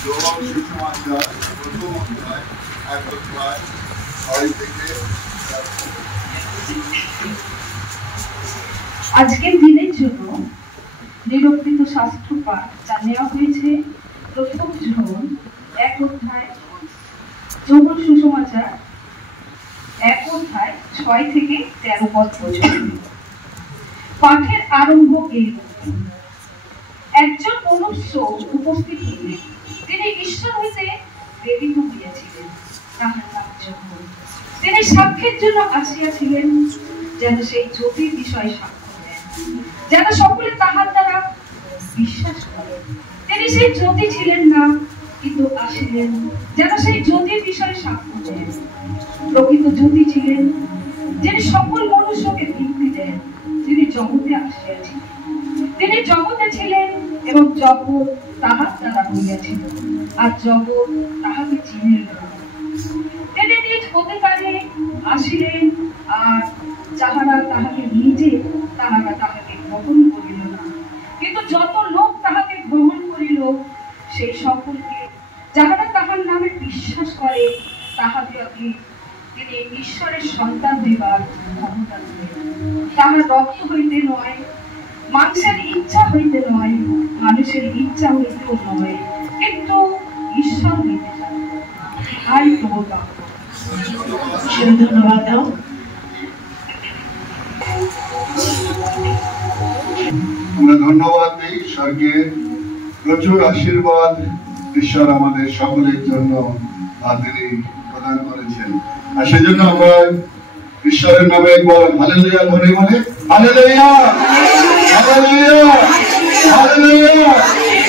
সুসমাচার প্রথম অধ্যায় 1 থেকে 6। আজকের দিনের জন্য নিরক্ষিত শাস্ত্র পাঠ যা নেওয়া হয়েছে প্রথম জোহন 1 অধ্যায়, জোহন সুসমাচার 1 অধ্যায় 6 থেকে 13 পদ পর্যন্ত। পাঠের আরম্ভ এইরকম: একজন মনুষ্য উপস্থিত হইলেন, তিনি ঈশ্বর হইতে প্রেরিত হইয়াছিলেন, তাহার নাম যোহন। তিনি সাক্ষ্যের জন্য আসিয়াছিলেন, যেন সেই জ্যোতির বিষয়ে সাক্ষ্য দেন, যেন সকলে তাহার দ্বারা বিশ্বাস করে। তিনি সেই জ্যোতি ছিলেন না, কিন্তু আসিলেন যেন সেই জ্যোতির বিষয়ে সাক্ষ্য দেন। প্রকৃত জ্যোতি ছিলেন, যিনি সকল মনুষ্যকে দীপ্তি দেন। তিনি জগতে আসিয়াছিলেন, তিনি জগতে ছিলেন এবং জগৎ তাহার দ্বারা হইয়াছিল, আর জগৎ তাহাকে চিনিল না। তিনি নিজ অধিকারে আসিলেন, আর যাহারা তাহাকে নিজে তাহারা তাহাকে গ্রহণ করিল না। কিন্তু যত লোক তাহাকে গ্রহণ করিল, সেই সকলকে যাহারা তাহার নামে বিশ্বাস করে, তাহাদিগকে তিনি ঈশ্বরের সন্তান হইবার ক্ষমতা দিলেন। তাহার রক্ত হইতে নয়, মাংসের ইচ্ছা হইতে নয়, মানুষের ইচ্ছা হইতেও নয়, কিন্তু ঈশ্বর হইতে চায়। আর প্রভু ধন্যবাদ দাও। আমরা ধন্যবাদ দিই ঈশ্বরকে। প্রচুর আশীর্বাদ ঈশ্বর আমাদের সকলের জন্য তিনি প্রদান করেছেন, আর সেজন্য আমরা ঈশ্বরের নামে একবার হালেলুয়া ধ্বনি বলি। Hallelujah, hallelujah, hallelujah.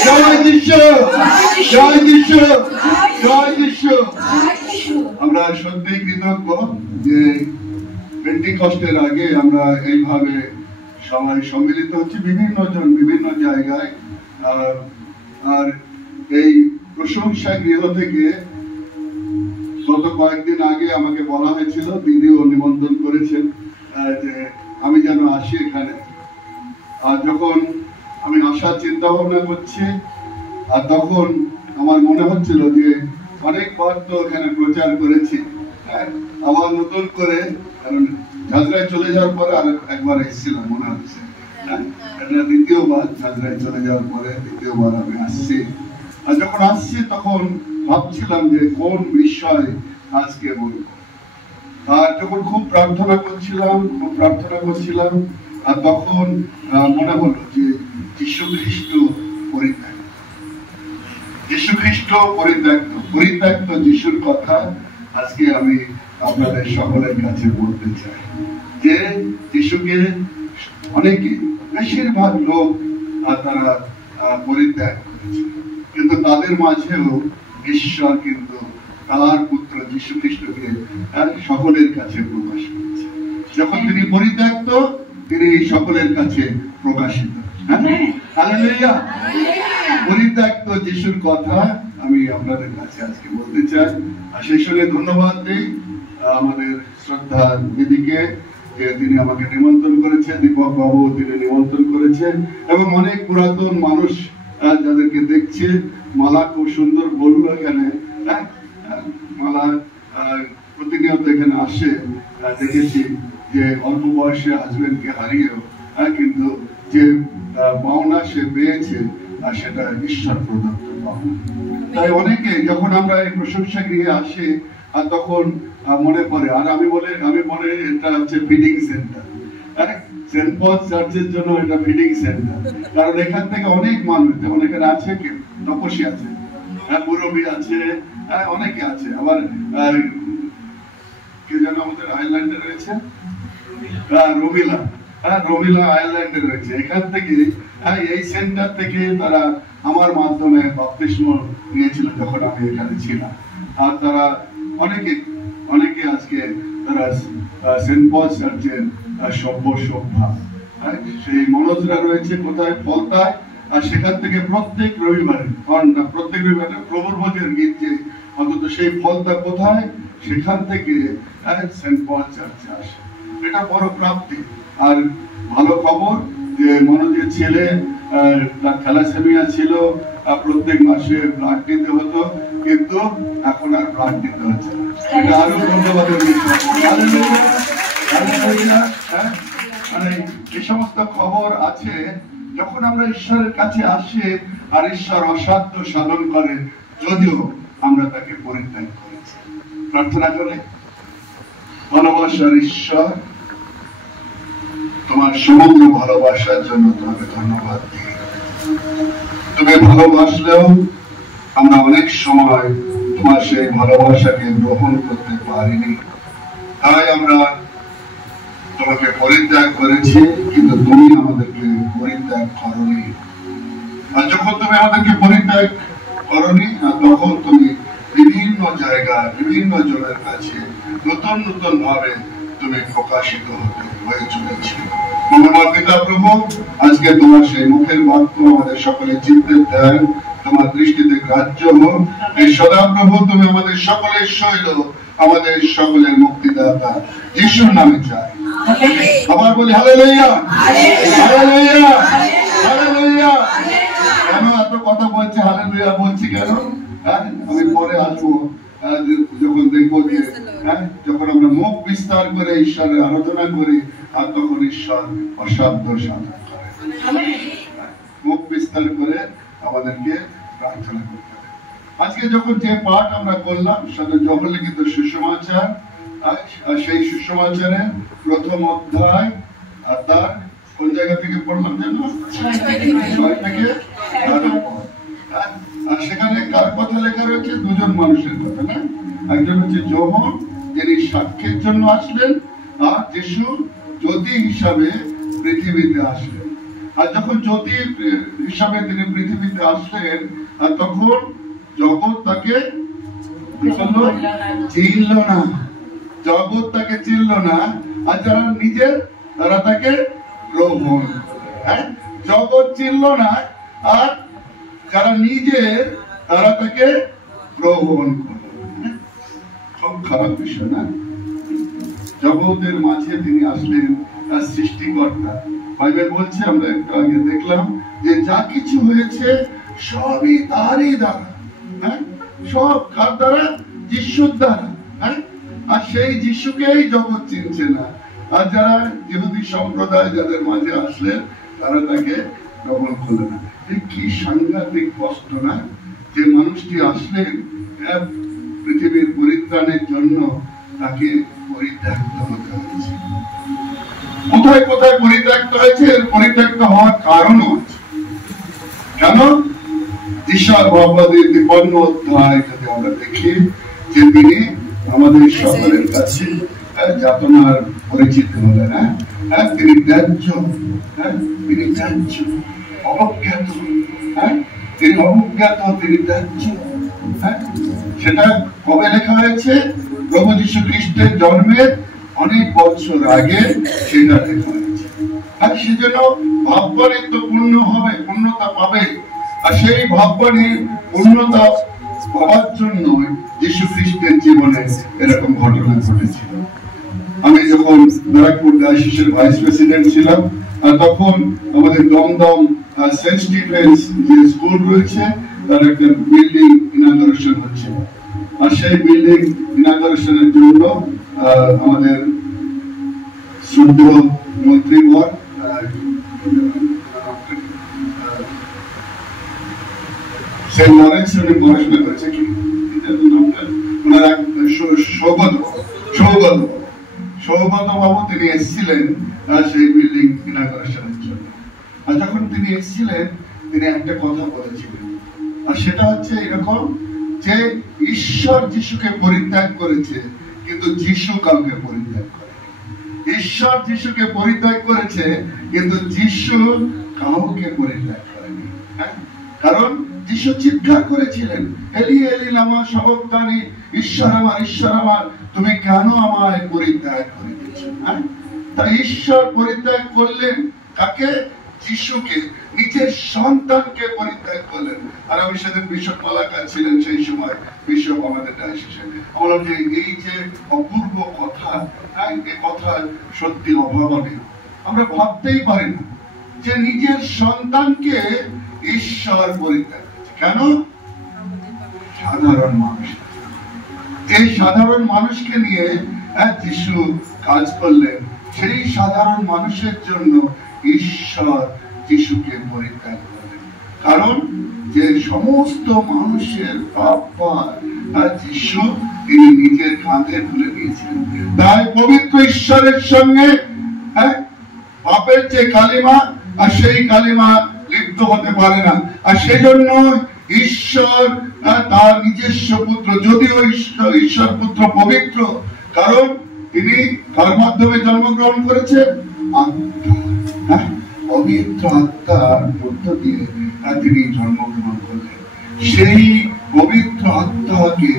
জয় যিশু, জয় যিশু, জয় যিশু। আমরা সত্যি কৃতজ্ঞ যে পেন্টিকস্টের আগে আমরা এইভাবে সবাই সম্মিলিত হচ্ছে, বিভিন্ন জন বিভিন্ন জায়গায়। আর এই প্রশংসা গৃহ থেকে গত কয়েকদিন আগে আমাকে বলা হয়েছিল, দিদিও নিমন্ত্রণ করেছেন যে আমি যেন আসি এখানে। আর যখন আমি আসার চিন্তা ভাবনা করছি, আর তখন আমার মনে হচ্ছিল যে অনেকবার তো এখানে প্রচার করেছি, আবার নতুন করে, কারণ ঝাঁঝরায় চলে যাওয়ার পরে আর একবার এসেছিলাম মনে হচ্ছে, দ্বিতীয়বার ঝাঁঝরায় চলে যাওয়ার পরে দ্বিতীয়বার আমি আসছি। আর যখন আসছি তখন ভাবছিলাম যে কোন বিষয় আজকে বলবো। আর যখন খুব প্রার্থনা করছিলাম, আর তখন মনে হলো যে যীশু খ্রিস্ট পরিত্যক্ত, যীশু খ্রিস্ট পরিত্যক্ত যিশুর কথা আজকে আমি আপনাদের সকলের কাছে বলতে চাই। যে যিশুকে অনেকে, বেশিরভাগ লোক তারা পরিত্যাগ করেছে, কিন্তু তাদের মাঝেও ঈশ্বর কিন্তু তার পুত্র যীশু খ্রিস্টকে সকলের কাছে প্রকাশ করেছে। যখন তিনি পরিত্যক্ত, তিনি সকলের কাছে প্রকাশিত। হালেলুয়া। পরিত্যক্ত যিশুর কথা আমি আপনাদের কাছে আজকে বলতে চাই। আর সেই সঙ্গে ধন্যবাদ দিই আমাদের শ্রদ্ধা দিদিকে, যে তিনি আমাকে নিমন্ত্রণ করেছেন, দীপক বাবু তিনি নিমন্ত্রণ করেছেন, এবং অনেক পুরাতন মানুষ যাদেরকে দেখছে। মালা খুব সুন্দর বললো এখানে, মালা প্রতিনিয়ত এখানে আসে, দেখেছি যে অল্প বয়সে হাজবেন্ডকে হারিয়েও কিন্তু যে পাওনা সে পেয়েছে, আর সেটা ঈশ্বর প্রদত্ত পাওনা। তাই অনেকে যখন আমরা এই প্রশংসা গৃহে আসি, আর তখন মনে পড়ে, আর আমি বলে এটা হচ্ছে ফিডিং সেন্টার। সেন্ট পল চার্চের জন্য এটা ফিডিং সেন্টার, কারণ এখান থেকে অনেক মানুষ, যেমন এখানে আছে কি তপসী আছে, মুরব্বী আছে, অনেকে আছে। আবার কে যেন আমাদের আয়ারল্যান্ডে রয়েছে, রমিলা আয়ারল্যান্ডে রয়েছে। এখান থেকে এই সেন্টার থেকে তারা আমার মাধ্যমে বাপ্তিস্ম নিয়েছিল যখন আমি এখানে ছিলাম। আর তারা অনেকে আজকে তারা সেন্ট পল চার্চের সভ্যা, সেই মনোজরা রয়েছে কোথায়, ফলতায়। আর সেখান থেকে প্রত্যেক রবিবারে প্রভুর ভোজের গীত, যে অন্তত সেই ফলতা কোথায়, সেখান থেকে সেন্ট পল চার্চে আসে। এটা বড় প্রাপ্তি। আর ভালো খবর যে মনোজের ছেলে তার থ্যালাসেমিয়া ছিল, প্রত্যেক মাসে ব্লাড দিতে হতো, কিন্তু এখন আর ব্লাড দিতে হচ্ছে না। এটা আরো ধন্যবাদের বিষয়। মানে এই সমস্ত খবর আছে, যখন আমরা ঈশ্বরের কাছে আসি আর ঈশ্বর অসাধ্য সাধন করে, যদিও আমরা তাকে পরিত্যাগ করেছি। প্রার্থনা করে, ভালোবাসার ঈশ্বর, তোমার সমগ্র ভালোবাসার জন্য তোমাকে ধন্যবাদ দিই। তুমি ভালোবাসলেও আমরা অনেক সময় তোমার সেই ভালোবাসাকে গ্রহণ করতে পারিনি, তাই আমরা তোমাকে পরিত্যাগ করেছি, কিন্তু তুমি আমাদেরকে পরিত্যাগ করনি। আর যখন তুমি আমাদেরকে পরিত্যাগ করনি, তখন তুমি বিভিন্ন জায়গায় বিভিন্ন জনের কাছে নতুন নতুন ভাবে তুমি প্রকাশিত হয়ে চলেছি। মহাময় পিতা প্রভু, আজকে তোমার সেই মুখের বাক্য আমাদের সকলে চিনতে দেন, তোমার দৃষ্টিতে গ্রাহ্য হোক। এই সদাপ্রভু, তুমি আমাদের সকলের শৈল, আমাদের সকলের মুক্তিদাতা, যিশুর নামে চাই। আবার বলি হালেলুয়া, হালেলুয়া, হালেলুয়া। কেন এত কথা বলছে হালেলুয়া বলছি কেন? আমি পরে আসবো, যখন দেখবো যে যখন আমরা মুখ বিস্তার করে ঈশ্বরের আরাধনা করি, আর তখন ঈশ্বর অসাধ্য সাধন করে। মুখ বিস্তার করে আমাদেরকে প্রার্থনা করতে হবে। আজকে যখন যে পাঠ আমরা করলাম, সাধু জহর লিখিত সুসমাচার, সেই সুসমাচারে প্রথম অধ্যায়, আর তার কোন জায়গা থেকে পড়লাম যেন 6 থেকে 11 পদ। আর সেখানে কার কথা লেখা রয়েছে? দুজন মানুষের কথা, না? একজন হচ্ছে জোহর, যিনি সাক্ষ্যের জন্য আসলেন, আর যিশু জ্যোতি হিসাবে পৃথিবীতে আসলেন। আর যখন জ্যোতি হিসাবে তিনি পৃথিবীতে আসলেন, আর তখন জগৎ তাকে চিনল না, জগৎ তাকে চিনল না, আর যারা নিজের তারা তাকে গ্রহণ, জগৎ চিনল না, আর যারা নিজের তারা তাকে গ্রহণ করল। খুব খারাপ বিষয়, না? জগতের মাঝে তিনি আসলেন, তার সৃষ্টিকর্তা। বাইবেল বলছে, আমরা একটু আগে দেখলাম, যে যা কিছু হয়েছে সবই তারই দ্বারা। সব কার দ্বারা? যিশুর দ্বারা। আর সেই যিশুকেই জগৎ চিনছে না। আর যারা ইহুদি সম্প্রদায় যাদের মাঝে আসলেন, তারা তাকে গ্রহণ করলো না। কি সাংঘাতিক কষ্ট, না? যে মানুষটি আসলেন পৃথিবীর পরিত্রাণের জন্য, তাকে পরিত্যক্ত হতে হয়েছে। কোথায় কোথায় পরিত্যক্ত হয়েছে? পরিত্যক্ত হওয়ার কারণও আছে। কেন? ঈশার ভাববাদী 53 অধ্যায় যদি আমরা দেখি, যে তিনি আমাদের সকলের কাছে যাতনার পরিচিত হলেন। তিনি ন্যায্য, তিনি ন্যায্য, অবজ্ঞাত, তিনি অবজ্ঞাত, তিনি ন্যায্য। সেটা কবে লেখা হয়েছে? প্রভু যীশু খ্রিস্টের জন্মের অনেক বছর আগে সেটা লেখা হয়েছে। আর সেজন্য ভাববাণী তো পূর্ণ হবে, পূর্ণতা পাবে। আর সেই ভাববাণীর পূর্ণতা পাওয়ার জন্য যীশু খ্রিস্টের জীবনে এরকম ঘটনা ঘটেছিল। আমি যখন ব্যারাকপুর ডায়োসিসের ভাইস প্রেসিডেন্ট ছিলাম, তখন আমাদের দমদম সেন্ট স্টিফেন্স যে স্কুল রয়েছে, তার একটা বিল্ডিং ইনাগরেশন হচ্ছে। আর সেই বিল্ডিং ইনাগরেশনের জন্য আমাদের শ্রদ্ধ মন্ত্রীবর সেন্ট লরেন্স উনি পড়াশোনা করেছে, কি সৌগত বাবু, তিনি এসেছিলেন সেই বিল্ডিং ইনাগরেশনের জন্য। আর যখন তিনি এসেছিলেন, তিনি একটা কথা বলেছিলেন, আর সেটা হচ্ছে এরকম, যে ঈশ্বর যিশুকে পরিত্যাগ করেছে, কিন্তু যিশু কাউকে পরিত্যাগ করে। ঈশ্বর যিশুকে পরিত্যাগ করেছে, কিন্তু যিশু কাউকে পরিত্যাগ করেনি। কারণ যিশু চিৎকার করেছিলেন, এলি এলি লামা সাবক্তানি, ঈশ্বর আমার, ঈশ্বর আমার, তুমি কেন আমায় পরিত্যাগ করে দিয়েছ? তাই ঈশ্বর পরিত্যাগ করলেন কাকে? যিশুকে, নিজের সন্তানকে পরিত্যাগ করলেন। আর আমি সেদিন বিশপ মালাকার ছিলেন সেই সময়, বিশপ আমাদের ডায়োসিসে। বললাম যে এই যে অপূর্ব কথা, এই কথা সত্যি অভাবনীয়। আমরা ভাবতেই পারি না যে নিজের সন্তানকে ঈশ্বর পরিত্যাগ করেছে। কেন? সাধারণ মানুষ। এই সাধারণ মানুষকে নিয়ে যিশু কাজ করলেন। সেই সাধারণ মানুষের জন্য ঈশ্বর যিশুকে পরিত্যাগ করলেন, কারণ যে সমস্ত মানুষের পাপ যিশু তিনি নিজের কাঁধে তুলে নিয়েছেন। তাই পবিত্র ঈশ্বরের সঙ্গে পাপের যে কালিমা, আর সেই কালিমা লিপ্ত হতে পারে না। আর সেই জন্য ঈশ্বর তার নিজস্ব পুত্র, যদিও ঈশ্বর পুত্র পবিত্র, কারণ তিনি কার মাধ্যমে জন্মগ্রহণ করেছেন? পবিত্র আত্মার মধ্য দিয়ে তিনি জন্মগ্রহণ করলেন। সেই পবিত্র আত্মাকে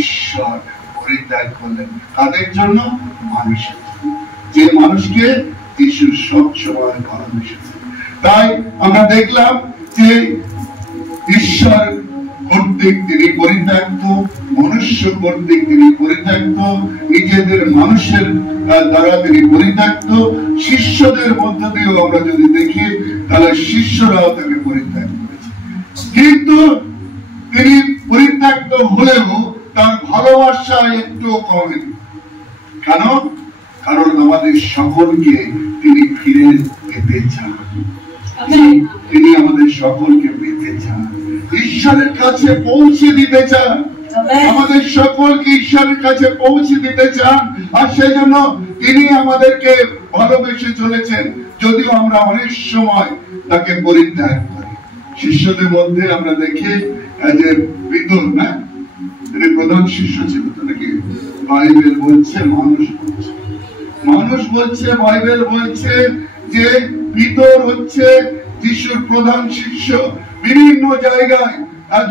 ঈশ্বর পরিত্যাগ করলেন। কাদের জন্য? মানুষের। যে মানুষকে যিশু সব সময় ভালোবেসেছেন। তাই আমরা দেখলাম যে ঈশ্বর কর্তৃক তিনি পরিত্যক্ত, মনুষ্য কর্তৃক তিনি পরিত্যক্ত, নিজেদের মানুষের দ্বারা তিনি পরিত্যক্ত। শিষ্যদের মধ্য দিয়েও আমরা যদি দেখি তাহলে শিষ্যরাও তাকে পরিত্যাগ করেছে। কিন্তু তিনি পরিত্যক্ত হলেও তার ভালোবাসা একটু কমেনি। কেন? কারণ আমাদের সকলকে তিনি ফিরে পেতে চান। তিনি আমাদের সকলকে পেতে চান, ঈশ্বরের কাছে পৌঁছে দিতে চান, আমাদের সকলকে ঈশ্বরের কাছে পৌঁছে দিতে চান। আর সেই জন্য তিনি আমাদেরকে ভালোবেসে চলেছেন, যদিও আমরা অনেক সময় তাকে পরিত্যাগ করি। শিষ্যদের মধ্যে আমরা দেখি যে পিতর, না তিনি প্রধান শিষ্য ছিল তো নাকি? বাইবেল বলছে, মানুষ বলছে, বাইবেল বলছে যে পিতর হচ্ছে যিশুর প্রধান শিষ্য। বিভিন্ন জায়গায়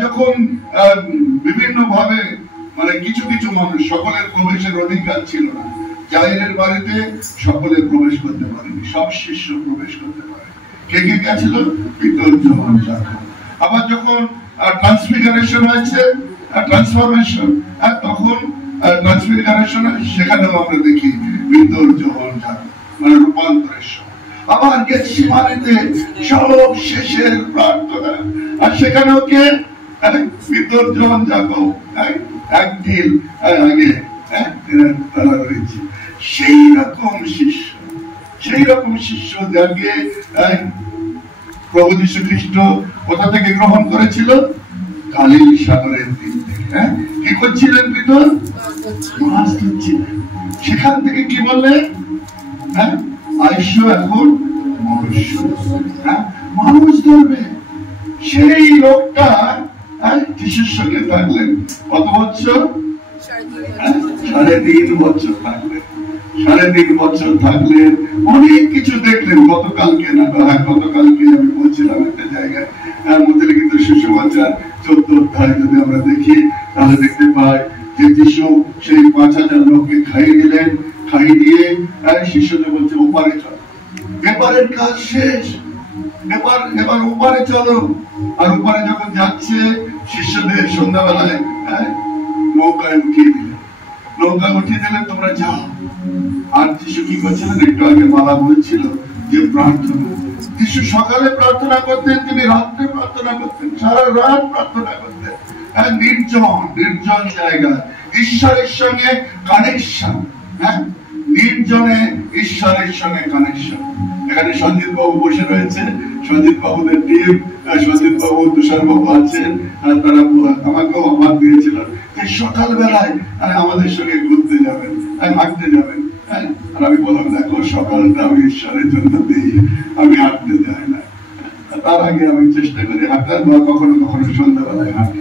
যখন বিভিন্ন ভাবে মানে কিছু কিছু মানুষ, সকলের প্রবেশের অধিকার ছিল না। জাহিরের বাড়িতে সকলে প্রবেশ করতে পারেনি, সব শিষ্য প্রবেশ করতে পারে। কে কে গেছিল? পিতর, যোহান, যাকব। আবার যখন ট্রান্সফিগারেশন হয়েছে, ট্রান্সফরমেশন, তখন ট্রান্সফিগারেশন, সেখানেও আমরা দেখি পিতর, যোহান, যাকব, মানে রূপান্তরের সময়। আবার গেতসেমানেতে সব শেষের প্রার্থনা, আর সেখানেও কে? পিতর, যোহান, যাকব, এক ঢিল আগে তারা রয়েছে। সেই রকম শিষ্য যাকে প্রভু যীশু খ্রিস্ট কোথা থেকে গ্রহণ করেছিল? গালিল সাগরের দিক থেকে। কি করছিলেন পিতর? মাছ ধরছিলেন। সেখান থেকে কি বললেন? আইসো এখন মানুষ ধরবে। সেই লোকটা যিশুর সঙ্গে থাকলেন কত বছর? 3.5 বছর থাকলেন। 3.5 বছর থাকলেন, অনেক কিছু দেখলেন। গতকালকে আমি বলছিলাম একটা জায়গায়, মধ্যলিখিত সুসমাচার 14 অধ্যায় যদি আমরা দেখি তাহলে দেখতে পাই যে যিশু সেই 5,000 লোককে খাইয়ে দিলেন। খাইয়ে দিয়ে শিষ্যদের বলছে, ওপারে চলো, এপারের কাজ শেষ, এবার ওপারে চলো। আর ওপারে যখন যাচ্ছে শিষ্যদের সন্ধ্যাবেলায় নৌকায় উঠিয়ে দিলেন, তোমরা যাও। আর যিশু কি করছিলেন? একটু আগে মালা বলছিল যে প্রার্থনা। যিশু সকালে প্রার্থনা করতেন, তিনি রাত্রে প্রার্থনা করতেন, সারা রাত প্রার্থনা করতেন। নির্জন জায়গা, ঈশ্বরের সঙ্গে কানেকশন। নির্জনে ঈশ্বরের সঙ্গে কানেকশন। এখানে সঞ্জিত বাবু বসে রয়েছে, সঞ্জিত বাবুদের টিম, সঞ্জিত বাবু, তুষার বাবু আছেন। তারা আমাকেও আহ্বান দিয়েছিলেন যে সকালবেলায় আমাদের সঙ্গে ঘুরতে যাবেন, হাঁটতে যাবেন। আর আমি বললাম, দেখো সকালটা আমি ঈশ্বরের জন্য দিই, আমি হাঁটতে যাই না। তার আগে আমি চেষ্টা করি হাঁটার, বা কখনো কখনো সন্ধ্যাবেলায় হাঁটি।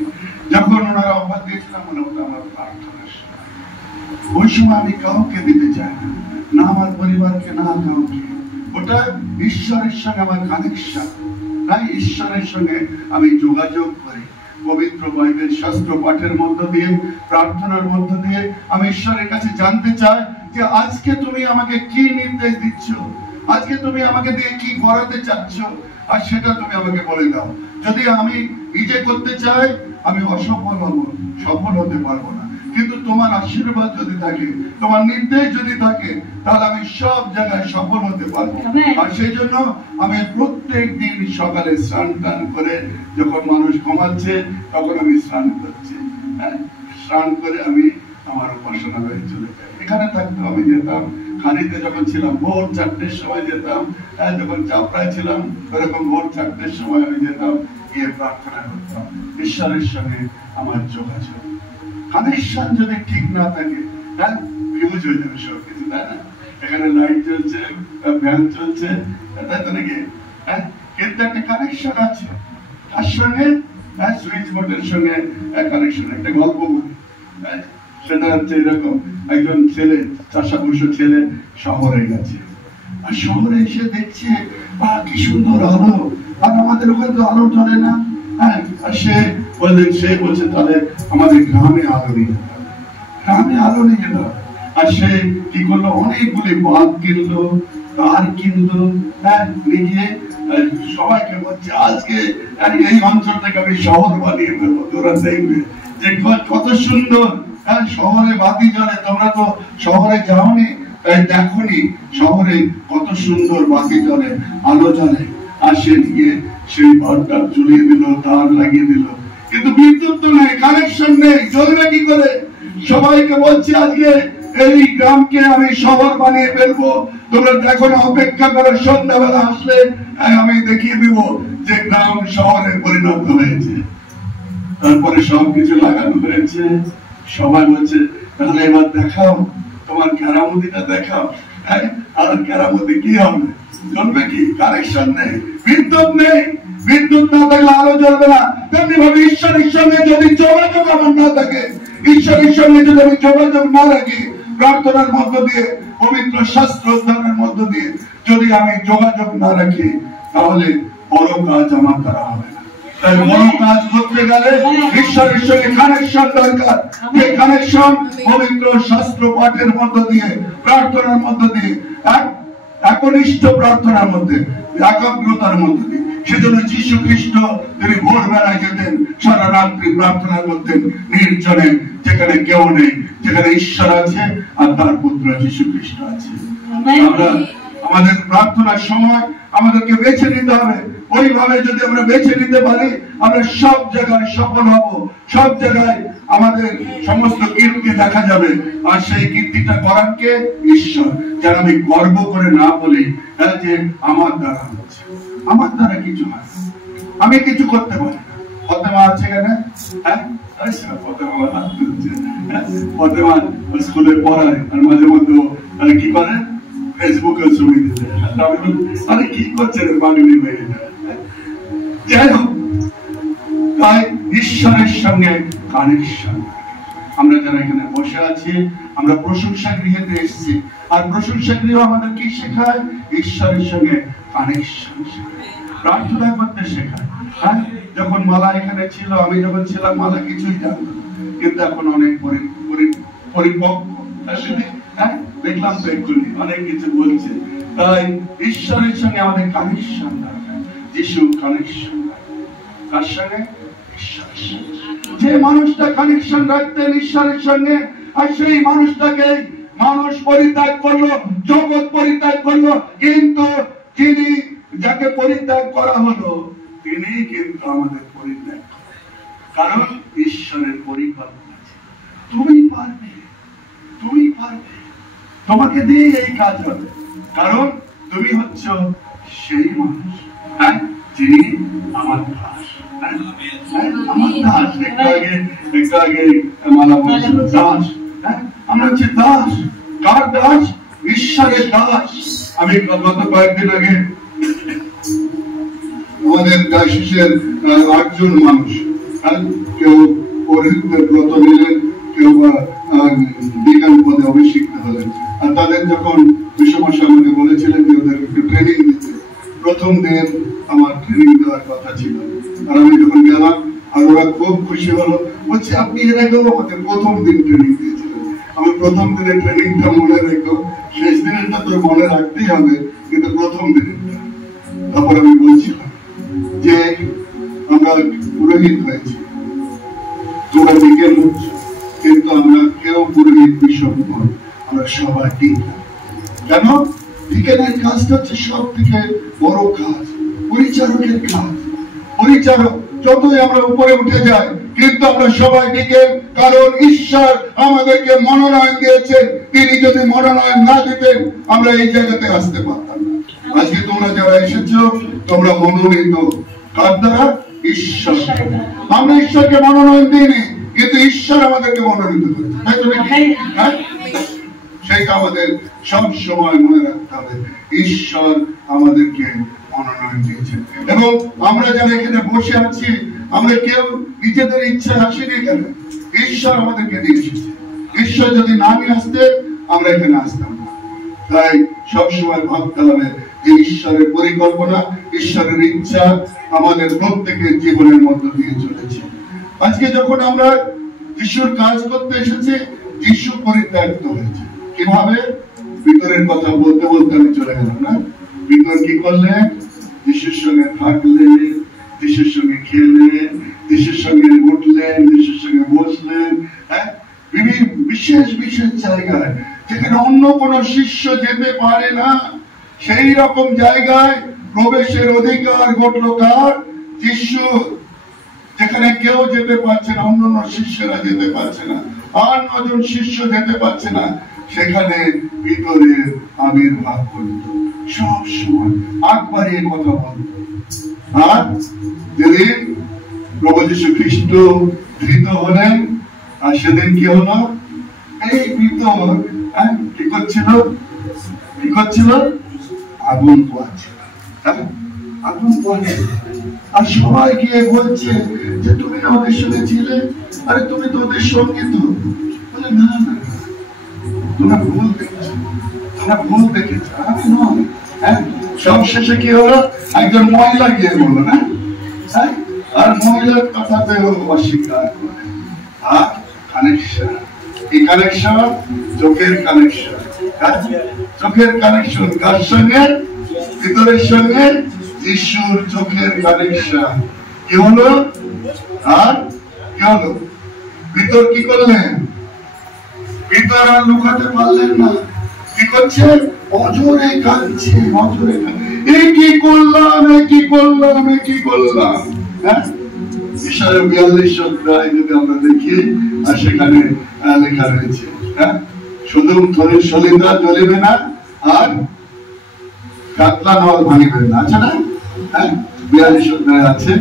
যখন ওনারা আহ্বান দিয়েছিলাম, মনে হতো আমার প্রার্থনার সময়। ওই সময় আমি কাউকে দিতে চাই না, আমার পরিবারকে, না কাউকে। ওটা ঈশ্বরের সঙ্গে আমার কানেকশন। তাই ঈশ্বরের সঙ্গে আমি যোগাযোগ করি পবিত্র বাইবেল শাস্ত্র পাঠের মধ্য দিয়ে, প্রার্থনার মধ্য দিয়ে। আমি ঈশ্বরের কাছে জানতে চাই যে আজকে তুমি আমাকে কি নির্দেশ দিচ্ছ, আজকে তুমি আমাকে দিয়ে কি করাতে চাচ্ছ, আর সেটা তুমি আমাকে বলে দাও। যদি আমি নিজে করতে চাই, আমি অসফল হব, সফল হতে পারবো না। কিন্তু তোমার আশীর্বাদ যদি থাকে, তোমার নির্দেশ যদি থাকে, তাহলে আমি সব জায়গায় সফল হতে পারবো। আর সেই জন্য আমি প্রত্যেক দিন সকালে স্নান টান করে, যখন মানুষ ঘুমাচ্ছে তখন আমি স্নান করছি, স্নান করে আমি আমার উপাসনালয়ে চলে যাই। এখানে থাকতো আমি যেতাম, খানিতে যখন ছিলাম ভোর 4টের সময় যেতাম, যখন চাপড়ায় ছিলাম ওরকম ভোর 4টের সময় আমি যেতাম, গিয়ে প্রার্থনা করতাম। ঈশ্বরের সঙ্গে আমার যোগাযোগ, কানেকশন যদি ঠিক না থাকে, ফিউজ হয়ে যাবে সব কিছু, তাই না? এখানে লাইট জ্বলছে, ফ্যান চলছে, তাই তো নাকি? কিন্তু একটা কানেকশন আছে, তার সঙ্গে সুইচ বোর্ডের সঙ্গে কানেকশন। একটা গল্প বলি, সেটা হচ্ছে এরকম, একজন ছেলে, চাষাভুষো ছেলে শহরে গেছে, আর শহরে এসে দেখছে কি সুন্দর আলো, আর আমাদের ওখানে তো আলো জ্বলে না। আর সে বলছে তাহলে আমাদের গ্রামে আলো নিয়ে যেতে হবে, গ্রামে আলো নিয়ে যেতে হবে। আর সে কি করলো, অনেকগুলি বাল্ব কিনলো, তার কিনলো, নিজে সবাইকে বলছে আজকে এই অঞ্চলটাকে আমি শহর বানিয়ে ফেলবো। তোরা দেখবে যে কত সুন্দর শহরে বাতি জ্বলে। তোমরা তো শহরে যাওনি, তাই দেখোনি শহরে কত সুন্দর বাতি জ্বলে, আলো জ্বলে। আর সে গিয়ে সেই ঘরটা জ্বলিয়ে দিল, তার লাগিয়ে দিল, কিন্তু বিদ্যুৎ তো নেই, কানেকশন নেই, জ্বলবে কি করে? সবাইকে বলছে আজকে এই গ্রামকে আমি শহর বানিয়ে ফেলবো, তোমরা দেখো না, অপেক্ষা করে সন্ধ্যাবেলা আসলে আমি দেখিয়ে দিব যে গ্রাম শহরে পরিণত হয়েছে। তারপরে সবকিছু লাগানো হয়েছে, সবাই বলছে তাহলে এবার দেখাও, তোমার কেরামতিটা দেখাও। আর কেরামতি কি হবে? জ্বলবে কি? কানেকশন নেই, বিদ্যুৎ নেই। বিদ্যুৎ না থাকলে আলো জ্বলবে না। তেমনি ভাবে ঈশ্বরের সঙ্গে যদি যোগাযোগ আমার না থাকে, ঈশ্বরের সঙ্গে যদি আমি যোগাযোগ না রাখি, প্রার্থনার মধ্য দিয়ে, পবিত্র শাস্ত্র অধ্যয়নের মধ্য দিয়ে যদি আমি যোগাযোগ না রাখি, তাহলে বড় কাজ আমার দ্বারা হবে না। তাই বড় কাজ করতে গেলে ঈশ্বরের সঙ্গে কানেকশন দরকার। এই কানেকশন পবিত্র শাস্ত্র পাঠের মধ্য দিয়ে, প্রার্থনার মধ্য দিয়ে, একনিষ্ঠ প্রার্থনার মধ্যে, একাগ্রতার মধ্যে দিয়ে। সেজন্য যীশু খ্রিস্ট তিনি ভোরবেলায় যেতেন, সারা রাত্রি প্রার্থনা করতেন নির্জনে, যেখানে কেউ নেই, যেখানে ঈশ্বর আছে আর তার পুত্র যীশু খ্রিস্ট আছে। আমরা আমাদের প্রার্থনার সময় আমাদেরকে বেছে নিতে হবে। ওইভাবে যদি আমরা বেছে নিতে পারি, আমরা সব জায়গায় সফল হব, সব জায়গায় আমাদের সমস্ত কীর্তি দেখা যাবে। আর সেই কীর্তিটা করার কে? ঈশ্বর। যেন আমি গর্ব করে না বলি যে আমার দ্বারা হচ্ছে, আমার দ্বারা কিছু হয়, আমি কিছু করতে পারি না। ফতেমা আছে কেন? ফতেমা স্কুলে পড়ায়, আর মাঝে মধ্যে কি করে, ফেসবুকে ছবি দিতে। আরে কি করছে রে বাঙালি মেয়ে? যাই হোক, তাই ঈশ্বরের সঙ্গে কানেকশন। আমরা যারা এখানে বসে আছি, আমরা প্রশংসা গৃহেতে এসেছি, আর প্রশংসা গৃহ আমাদের কি শেখায়? ঈশ্বরের সঙ্গে কানেকশন শেখায়, প্রার্থনা করতে শেখায়। যখন মালা এখানে ছিল, আমি যখন ছিলাম, মালা কিছুই জানতাম, কিন্তু এখন অনেক পরিপক্ক, দেখলাম তো এক্ষুনি অনেক কিছু বলছে। তাই ঈশ্বরের সঙ্গে আমাদের কানেকশন দরকার। যিশু কানেকশন কার সঙ্গে? ঈশ্বরের সঙ্গে। যে মানুষটা কানেকশন রাখতেন ঈশ্বরের সঙ্গে, আর সেই মানুষটাকে মানুষ পরিত্যাগ করলো, জগৎ পরিত্যাগ করলো, কিন্তু যিনি, যাকে পরিত্যাগ করা হলো, তিনি কিন্তু আমাদের পরিত্যাগ করেন। কারণ ঈশ্বরের পরিকল্পনা আছে। তুমি পারবে, তুমি পারবে, তোমাকে দিয়ে এই কাজ হবে, কারণ তুমি হচ্ছ সেই মানুষ, যিনি আমার দাস। আমার দাস, একটু আগে মালা বলছিল দাস। আমরা হচ্ছে দাস। কার দাস? ঈশ্বরের দাস। আমি গত কয়েকদিন আগে আমাদের ডায়াসিসের 8 জন মানুষ, কেউ পৌরোহিত্যের ব্রত নিলেন, কেউ বিজ্ঞান পদে অভিষিক্ত হলেন। আর তাদের যখন বিশ্বমশাই আমাকে বলেছিলেন যে ওদের একটু ট্রেনিং দিতে, প্রথম দিন আমার ট্রেনিং দেওয়ার কথা ছিল, আর আমি যখন গেলাম, আর ওরা খুব খুশি হলো, বলছে আপনি এর আগেও আমাকে প্রথম দিন ট্রেনিং দিয়েছিলেন। আমি প্রথম দিনের ট্রেনিংটা মনে রেখো, শেষ দিনেরটা তোর মনে রাখতেই হবে, কিন্তু প্রথম দিনেরটা। তারপর আমি বলছিলাম যে আমরা পুরোহিত হয়েছি, তোমরা বিজ্ঞান হচ্ছ, কিন্তু আমরা কেউ পুরোহিত বিশপ নয়, আমরা সবাই ঠিক। কেন? ডিকেনের কাজটা হচ্ছে সব থেকে বড় কাজ, পরিচারকের কাজ। পরিচারক যতই আমরা উপরে উঠে যাই, কিন্তু আমরা সবাই ডিকেন, কারণ ঈশ্বর আমাদেরকে মনোনয়ন দিয়েছেন। তিনি যদি মনোনয়ন না দিতেন আমরা এই জায়গাতে আসতে পারতাম না। আজকে তোমরা যারা এসেছো, তোমরা মনোনীত কার দ্বারা? ঈশ্বর। আমরা ঈশ্বরকে মনোনয়ন দিইনি, কিন্তু ঈশ্বর আমাদেরকে মনোনীত করেছে, তাই তো নাকি? হ্যাঁ, সেইটা আমাদের সব সময় মনে রাখতে হবে। ঈশ্বর আমাদেরকে মনোনয়ন দিয়েছেন, এবং আমরা যারা এখানে বসে আছি, আমরা কেউ নিজেদের ইচ্ছা আসেনি এখানে, ঈশ্বর আমাদেরকে নিয়ে এসেছে। ঈশ্বর যদি না নিয়ে আসতে আমরা এখানে আসতাম না। তাই সবসময় ভাবতে হবে যে ঈশ্বরের পরিকল্পনা, ঈশ্বরের ইচ্ছা আমাদের প্রত্যেকের জীবনের মধ্য দিয়ে চলেছে। আজকে যখন আমরা যিশুর কাজ করতে এসেছি, যিশু পরিত্যক্ত হয়েছে। কিভাবে? ভিতরের কথা বলতে বলতে আমি চলে গেলাম না। ভিতর কি করলেন? যিশুর সঙ্গে থাকলেন, যিশুর সঙ্গে খেলেন, যিশুর সঙ্গে উঠলেন, যিশুর সঙ্গে বসলেন। হ্যাঁ, বিভিন্ন বিশেষ বিশেষ জায়গায় যেখানে অন্য কোন শিষ্য যেতে পারে না, সেই রকম জায়গায় প্রবেশের অধিকার ঘটল কার? যিশু। যেখানে কেউ যেতে পারছে না, অন্যান্য শিষ্যরা যেতে পারছে না, আর 9 জন শিষ্য যেতে পারছে না, সেখানে ভিতরে আবির্ভাব করত। সব সময় একবারে কথা বলত। আর যেদিন প্রভু যীশু খ্রিস্ট ধৃত হলেন, আর সেদিন কি হলো? এই ভিতর কি করছিল? কি করছিল? আগুন পোয়াচ্ছিল। আগুন পোয়াচ্ছিল। আর সবাই গিয়ে বলছে যে তুমি ওদের সঙ্গে ছিলে, আরে তুমি তো ওদের সঙ্গে তো। বলে না না, তোমরা ভুল দেখেছো, তোমরা ভুল দেখেছো, আমি নয়। সব শেষে কি হলো? একজন মহিলা গিয়ে বললো না, আর মহিলার কথাতে অস্বীকার করে। আর কানেকশন, কি কানেকশন? চোখের কানেকশন। চোখের কানেকশন কার সঙ্গে? ভিতরের সঙ্গে। যিশুর চোখের কানেকশন। কি হলো? আর কি হলো? ভিতর কি করলেন? ভিতর আর লুকাতে পারলেন না। কি করছে? অজরে কাঁদছে, অজরে। এই কি করলাম, এই কি করলাম, এই কি করলাম। হ্যাঁ, ঈশ্বরের 42 অধ্যায় যদি আমরা দেখি, আর সেখানে লেখা রয়েছে, হ্যাঁ, শুধু থরির সলিতা জ্বলিবে না, আর কাতলা নল ভাঙিবেন না। আচ্ছা না? হ্যাঁ, 42 অধ্যায় আছে,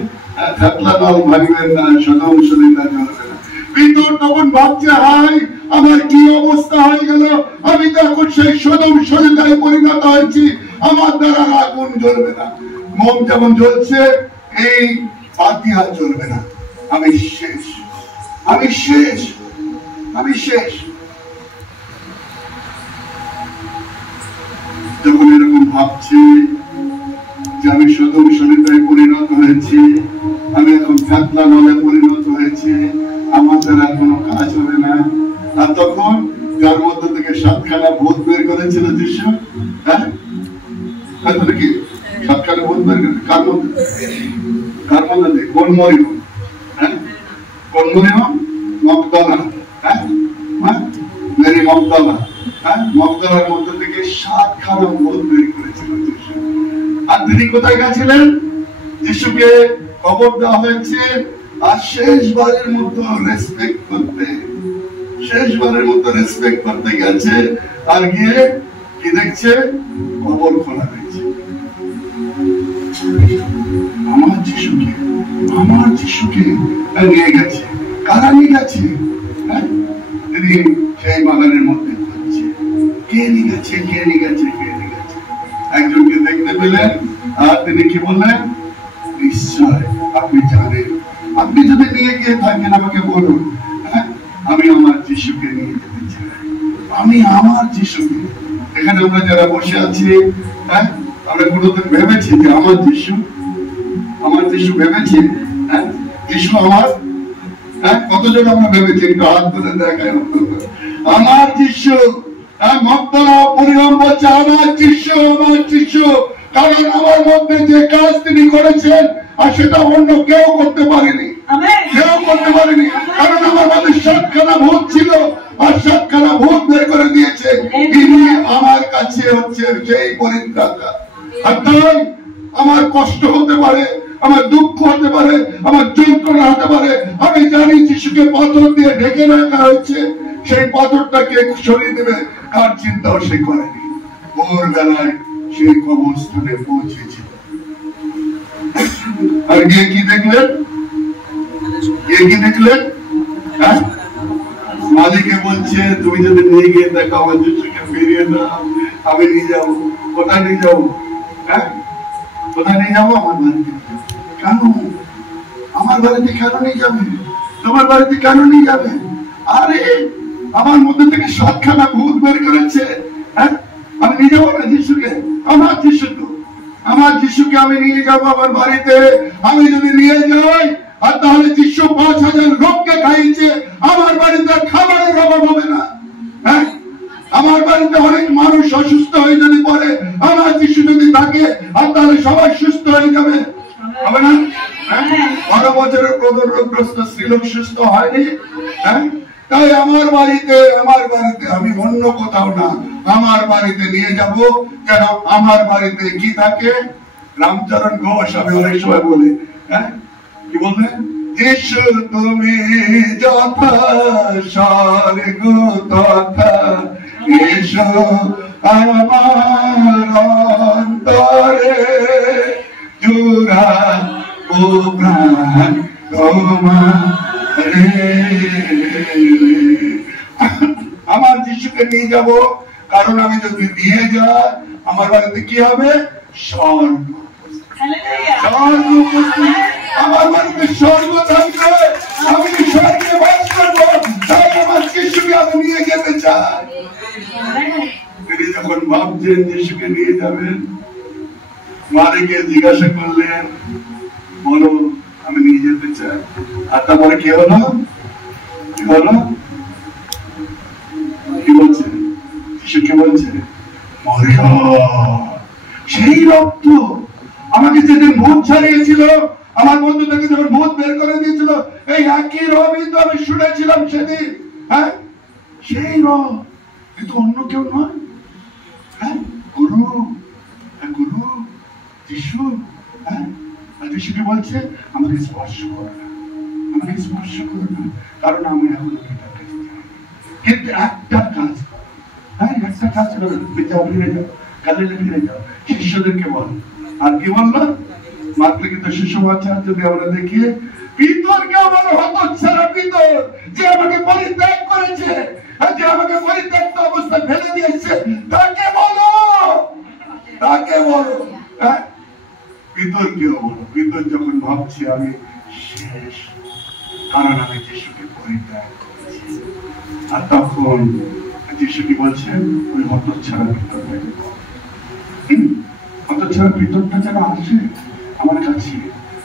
কাতলা নল ভাঙিবেন না, শুধু সলিতা জ্বলবে না। ভিতর তখন ভাবছে, হাই আমার কি অবস্থা হয়ে গেল, আমি তো এখন সেই সদম সলিতায় পরিণত হয়েছি, আমার দ্বারা আগুন জ্বলবে না। মোম যেমন জ্বলছে, এই বাতি আর জ্বলবে না। আমি শেষ, আমি শেষ, আমি শেষ। যখন এরকম ভাবছি যে আমি সদম সলিতায় পরিণত হয়েছি, আমি এখন কাতলা নলে পরিণত হয়েছি, আমার দ্বারা কোনো কাজ হবে না, আর তখন যার মধ্যে থেকে 7খানা ভূত বের করেছিল যিশু, হ্যাঁ, নাকি 7খানা ভূত বের করে কার মধ্যে? কার মধ্যে? কোন মরিয়ম? হ্যাঁ, কোন মরিয়ম? মগদলা। হ্যাঁ, মেরি মগদলা। হ্যাঁ, মগদলার মধ্যে থেকে 7খানা ভূত বের করেছিল যিশু। আর তিনি কোথায় গেছিলেন? যিশুকে কবর দেওয়া হয়েছে, আর শেষবারের মতো রেসপেক্ট করতে, শেষবারের মতো রেসপেক্ট করতে গেছে, আর গিয়ে কি দেখছে? কবর খোলা হয়েছে। আমার যিশুকে, আমার যিশুকে নিয়ে গেছে। কারা নিয়ে গেছে? হ্যাঁ, তিনি সেই বাগানের মধ্যে খুঁজছে, কে নিয়ে গেছে, কে নিয়ে গেছে, কে নিয়ে গেছে। একজনকে দেখতে পেলেন, আর তিনি কি বললেন? নিশ্চয় আপনি জানেন, আপনি যদি নিয়ে গিয়ে থাকেন আমাকে বলুন, হ্যাঁ, আমি আমার যিশুকে নিয়ে যেতে চাই, আমি আমার যিশুকে। এখানে আমরা যারা বসে আছি, হ্যাঁ, আমরা কোনোদিন ভেবেছি যে আমার যিশু, আমার যিশু ভেবেছি? হ্যাঁ, যিশু আমার? হ্যাঁ, কতজন আমরা ভেবেছি? একটু হাত তুলে দেখায়। আমার যিশু। হ্যাঁ, মগদলা পরিণাম বলছে আমার যিশু, আমার যিশু। কারণ আমার মধ্যে যে কাজ তিনি করেছেন আর সেটা অন্য কেউ করতে পারেনি, কেউ করতে পারেনি। কারণ আমার মধ্যে 7খানা ভূত ছিল আর 7খানা ভূত বের করে দিয়েছে। তিনি আমার কাছে হচ্ছে সেই পরিত্রাতা। আর তাই আমার কষ্ট হতে পারে, আমার দুঃখ হতে পারে, আমার যন্ত্রণা হতে পারে, আমি জানি যিশুকে পাথর দিয়ে ঢেকে রাখা হয়েছে, সেই পাথরটাকে সরিয়ে দেবে তার চিন্তাও সে করেনি। ভোর বেলায় সেই কবরস্থানে পৌঁছেছে। আর গিয়ে কি দেখলেন? গিয়ে কি দেখলেন? মালিকে বলছে তুমি যদি নিয়ে গিয়ে দেখো আমার যিশুকে ফিরিয়ে দাও, আমি নিয়ে যাবো। কোথায় নিয়ে যাবো? কোথায় নিয়ে যাবো? আমার বাড়িতে। কেন আমার বাড়িতে কেন নিয়ে যাবে? তোমার বাড়িতে কেন নিয়ে যাবে? আরে আমার মধ্যে থেকে 7খানা ভূত বের করেছে। আমি নিয়ে যাবো না যিশুকে? আমার যিশু তো, আমার যিশুকে আমি নিয়ে যাবো আমার বাড়িতে। আমি যদি নিয়ে যাই আর তাহলে যিশু 5000 লোককে খাইয়েছে, আমার বাড়িতে খাবারের অভাব হবে না। আমার বাড়িতে অনেক মানুষ অসুস্থ হয়ে যদি পড়ে, আমার যিশু যদি থাকে আর তাহলে সবাই সুস্থ হয়ে যাবে, হবে না? 12 বছরের প্রদরগ্রস্ত স্ত্রীলোক সুস্থ হয়নি। তাই আমার বাড়িতে আমি অন্য কোথাও না, আমার বাড়িতে নিয়ে যাব। কেন? আমার বাড়িতে কি থাকে? রামচরণ ঘোষ আমি অনেক সময় বলি, কি বলবেন? যিশু তুমি যথা স্বর্গ তথা এসো আমার অন্তরে, জুড়া ও প্রাণ তোমারে। আমার যিশুকে নিয়ে যাব, কারণ আমি যদি নিয়ে যাই আমার বাড়িতে কি হবে? স্বর্গ। আমার বাড়িতে স্বর্গ থাকবে, আমি স্বর্গে বাস করবো। তাই আমার যিশুকে আমি নিয়ে যেতে চাই। তিনি যখন ভাবছেন যিশুকে নিয়ে যাবেন, মালিককে জিজ্ঞাসা করলেন, বলো আমি নিয়ে যেতে চাই। আর তারপরে কি হলো? কি হলো? কি বলছে? যিশু কি বলছে? সেই রক্ত আমাকে যেদিন ভূত ছাড়িয়েছিল, আমার বন্ধু থেকে যখন ভূত বের করে দিয়েছিল, এই একই রবি তো আমি শুনেছিলাম সেদিন। সেই রব, কিন্তু অন্য কেউ নয়। গুরু, গুরু যিশু। যিশু কি বলছে? আমাকে স্পর্শ করো না, আমাকে স্পর্শ করো না, কারণ আমি এখন কিন্তু একটা কাজ করো। একটা কাজ করো, যাও, ফিরে যাও, গালিলে ফিরে যাও, শিষ্যদেরকে বলো। আর কি বললো? মাতৃলিখিত সুসমাচার যদি আমরা দেখি, পিতরকে আমার হতচ্ছাড়া পিতর, যে আমাকে পরিত্যাগ করেছে, যে আমাকে পরিত্যক্ত অবস্থায় ফেলে দিয়েছে, তাকে বলো, তাকে বলো। পিতরকেও বলো। পিতর যখন ভাবছি আমি শেষ, কারণ আমি যিশুকে পরিত্যাগ করেছি। আর তখন যিশু কি বলছেন? ওই হতচ্ছাড়া পিতরকে, হতচ্ছাড়া পিতরটা যেন আসে আমার কাছে।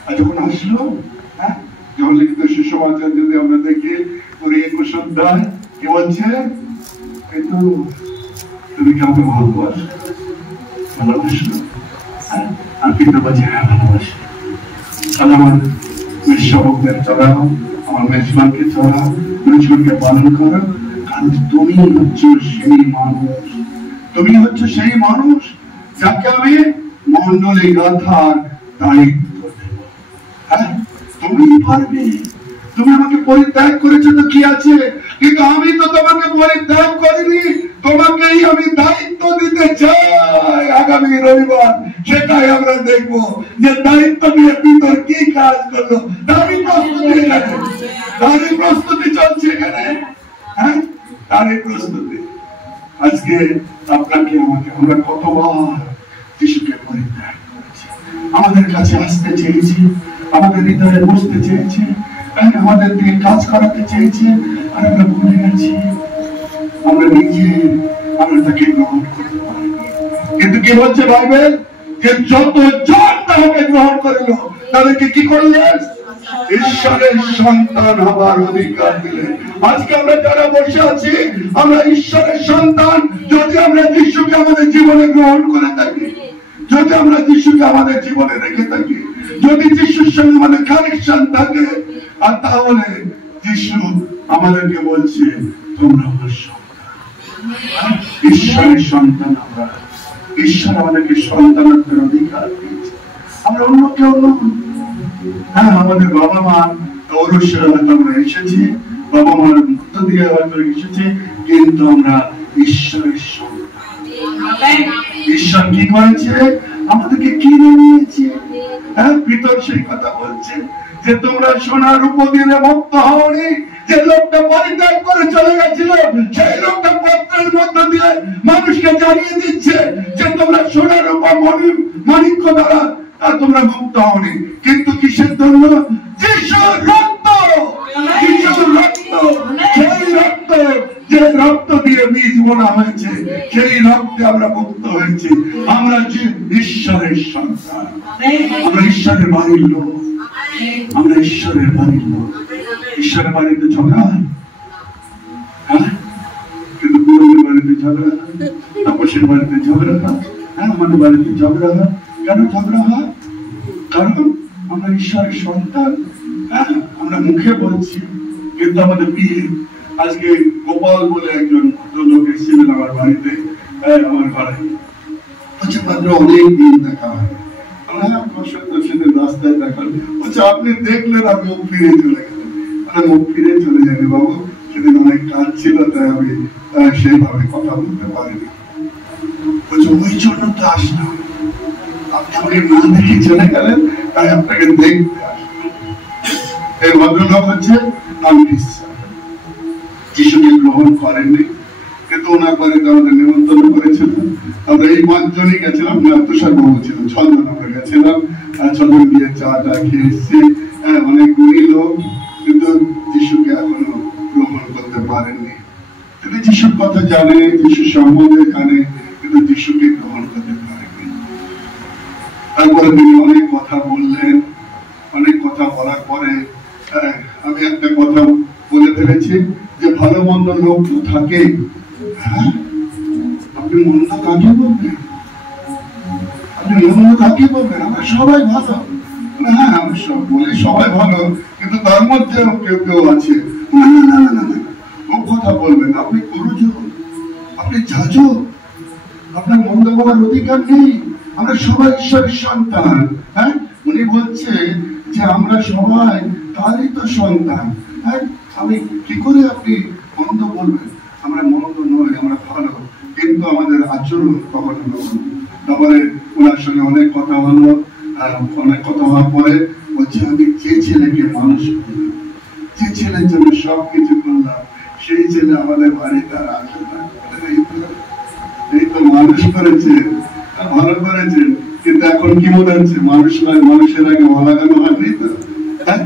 আর যখন আসলো, যখন লিখিত সুসমাচার যদি আমরা দেখি 21 অধ্যায়, কি বলছে? কিন্তু তুমি কি আমাকে ভালোবাসো? ভালোবাসো? আর পিতর বলছে হ্যাঁ ভালোবাসি। তাহলে আমার মেষশাবকদের চড়াও, আমার মেজবানকে চড়াও, মেজবানকে পালন করো, কারণ তুমি হচ্ছে সেই মানুষ, তুমি হচ্ছে সেই মানুষ যাকে আমি মন্ডলী গাথার দায়িত্ব দেব। তুমি পারবে। তুমি আমাকে পরিত্যাগ করেছো তো কি আছে, কিন্তু আমি তো তোমাকে পরিত্যাগ করিনি, তোমাকেই আমি দায়িত্ব দিতে চাই। আগামী রবিবার সেটাই আমরা দেখবো যে দায়িত্ব নিয়ে পিতর কি কাজ করলো। তারই প্রস্তুতি, তারই প্রস্তুতি চলছে এখানে। তারই প্রস্তুতি। আজকে আপনাকে আমাকে আমরা কতবার যিশুকে পরিত্যাগ করেছি, আমাদের কাছে আসতে চেয়েছি, আমাদের হৃদয়ে বসতে চেয়েছে, আমাদের দিয়ে কাজ করাতে চেয়েছে, আর আমরা ভুলে গেছি। আমরা নিজে আমরা তাকে গ্রহণ করতে পারি। কিন্তু কি বলছে বাইবেল? যে যতজন তাকে গ্রহণ করিল তাদেরকে কি করলেন? ঈশ্বরের সন্তান হবার অধিকার দিলেন। আজকে আমরা যারা বসে আছি, আমরা ঈশ্বরের সন্তান যদি আমরা যিশুকে আমাদের জীবনে গ্রহণ করে থাকি। যদি আমরা যিশুকে আমাদের জীবনে রেখে থাকি, যদি যিশুর সঙ্গে আমাদের কানেকশন থাকে, আর তাহলে যিশু আমাদেরকে বলছে তোমরা আমার সন্তান, ঈশ্বরের সন্তান। আমরা ঈশ্বর আমাদেরকে সন্তানত্বের অধিকার দিয়েছে, আমরা অন্য কেউ নয়। হ্যাঁ, আমাদের বাবা মা ঔরসেরা আমরা এসেছি, বাবা মার মধ্য দিয়ে হয়তো এসেছি, কিন্তু আমরা ঈশ্বরের সন্তান। ঈশ্বর কি করেছে? আমাদেরকে কিনে নিয়েছে। হ্যাঁ, ভিতর সেই কথা বলছে যে তোমরা সোনার রূপো দিয়ে মুক্ত হওনি। যে লোকটা পরিত্যাগ করে চলে গেছিল, সেই লোকটা পত্রের মধ্য দিয়ে মানুষকে জানিয়ে দিচ্ছে যে তোমরা সোনার রূপা মাণিক্য দ্বারা তোমরা মুক্ত হওনি, কিন্তু কিসের জন্য? যিশুর রক্ত, যিশুর রক্ত, সেই রক্ত, যে রক্ত দিয়ে বীজ বোনা হয়েছে, সেই রক্তে আমরা মুক্ত হয়েছি। আমরা যে ঈশ্বরের সন্তান, আমরা ঈশ্বরের বাড়ির লোক, আমরা ঈশ্বরের বাড়ির লোক। ঈশ্বরের বাড়িতে ঝগড়া হয়, হ্যাঁ, কিন্তু পুরোহিতের বাড়িতে ঝগড়া হয়, তাপসের বাড়িতে ঝগড়া হয়, হ্যাঁ, আমাদের বাড়িতে ঝগড়া হয়। কেন ঝগড়া হয়? কারণ আমরা ঈশ্বরের সন্তান। হ্যাঁ, আমরা মুখে বলছি, কিন্তু আমাদের বিয়ে। আজকে গোপাল বলে একজন ভদ্রলোক এসেছিলেন আমার বাড়িতে, আমার বাড়ি হচ্ছে মাত্র অনেক দিন দেখা হয়। সেদিন রাস্তায় দেখা হচ্ছে, আপনি দেখলেন আর মুখ ফিরে চলে গেলেন। মুখ ফিরে চলে যাবে বাবু, সেদিন অনেক কাজ ছিল, তাই আমি সেইভাবে কথা বলতে পারিনি। বলছে ওই জন্য তো আসলাম, আপনি আমাকে না দেখে চলে গেলেন, তাই আপনাকে দেখতে আসলাম। এই ভদ্রলোক হচ্ছে যিশুকে গ্রহণ করেননি, কিন্তু ওনার বাড়িতে আমাদের নিমন্ত্রণ করেছিল। আমরা এই 5 জনই গেছিলাম, তুষার বাবু ছিল, 6 জন আমরা গেছিলাম। 6 জন গিয়ে চা খেয়ে এসেছি। অনেক গুণী লোক, কিন্তু যিশুকে এখনো গ্রহণ করতে পারেননি। তিনি যিশুর কথা জানে, যিশু সম্বন্ধে জানে, কিন্তু যিশুকে গ্রহণ করতে পারেননি। তারপরে তিনি অনেক কথা বললেন। অনেক কথা বলার পরে আমি একটা কথা বলে ফেলেছি যে ভালো মন্দ লোক তো থাকে। হ্যাঁ, আপনি মন্দ কাকে বলবেন? আপনি মন্দ কাকে বলবেন? আমরা সবাই ভালো। হ্যাঁ, আমি সব বলি সবাই ভালো, কিন্তু তার মধ্যে কেউ কেউ আছে না না না না না, ও কথা বলবেন। আপনি গুরুজন, আপনি যাজক, আপনার মন্দ বলার অধিকার নেই। আমরা সবাই ঈশ্বরের সন্তান। হ্যাঁ, উনি বলছে যে আমরা সবাই তারই তো সন্তান। হ্যাঁ, আমি কি করে আপনি মন্দ বলবেন? আমরা মন্দ নয়, আমরা ভালো, কিন্তু আমাদের আচরণ কখনো নয়। তারপরে ওনার সঙ্গে অনেক কথা হলো। অনেক কথা হওয়ার পরে বলছে আমি যে ছেলেকে মানুষ করলাম, যে ছেলের জন্য সবকিছু করলাম, সেই ছেলে আমাদের বাড়িতে আর আসে না। এই তো মানুষ করেছে, ভালো করেছেন, কিন্তু এখন কি মনে হচ্ছে মানুষ নয়, মানুষের আগে অলাগানো হয়নি তো? হ্যাঁ,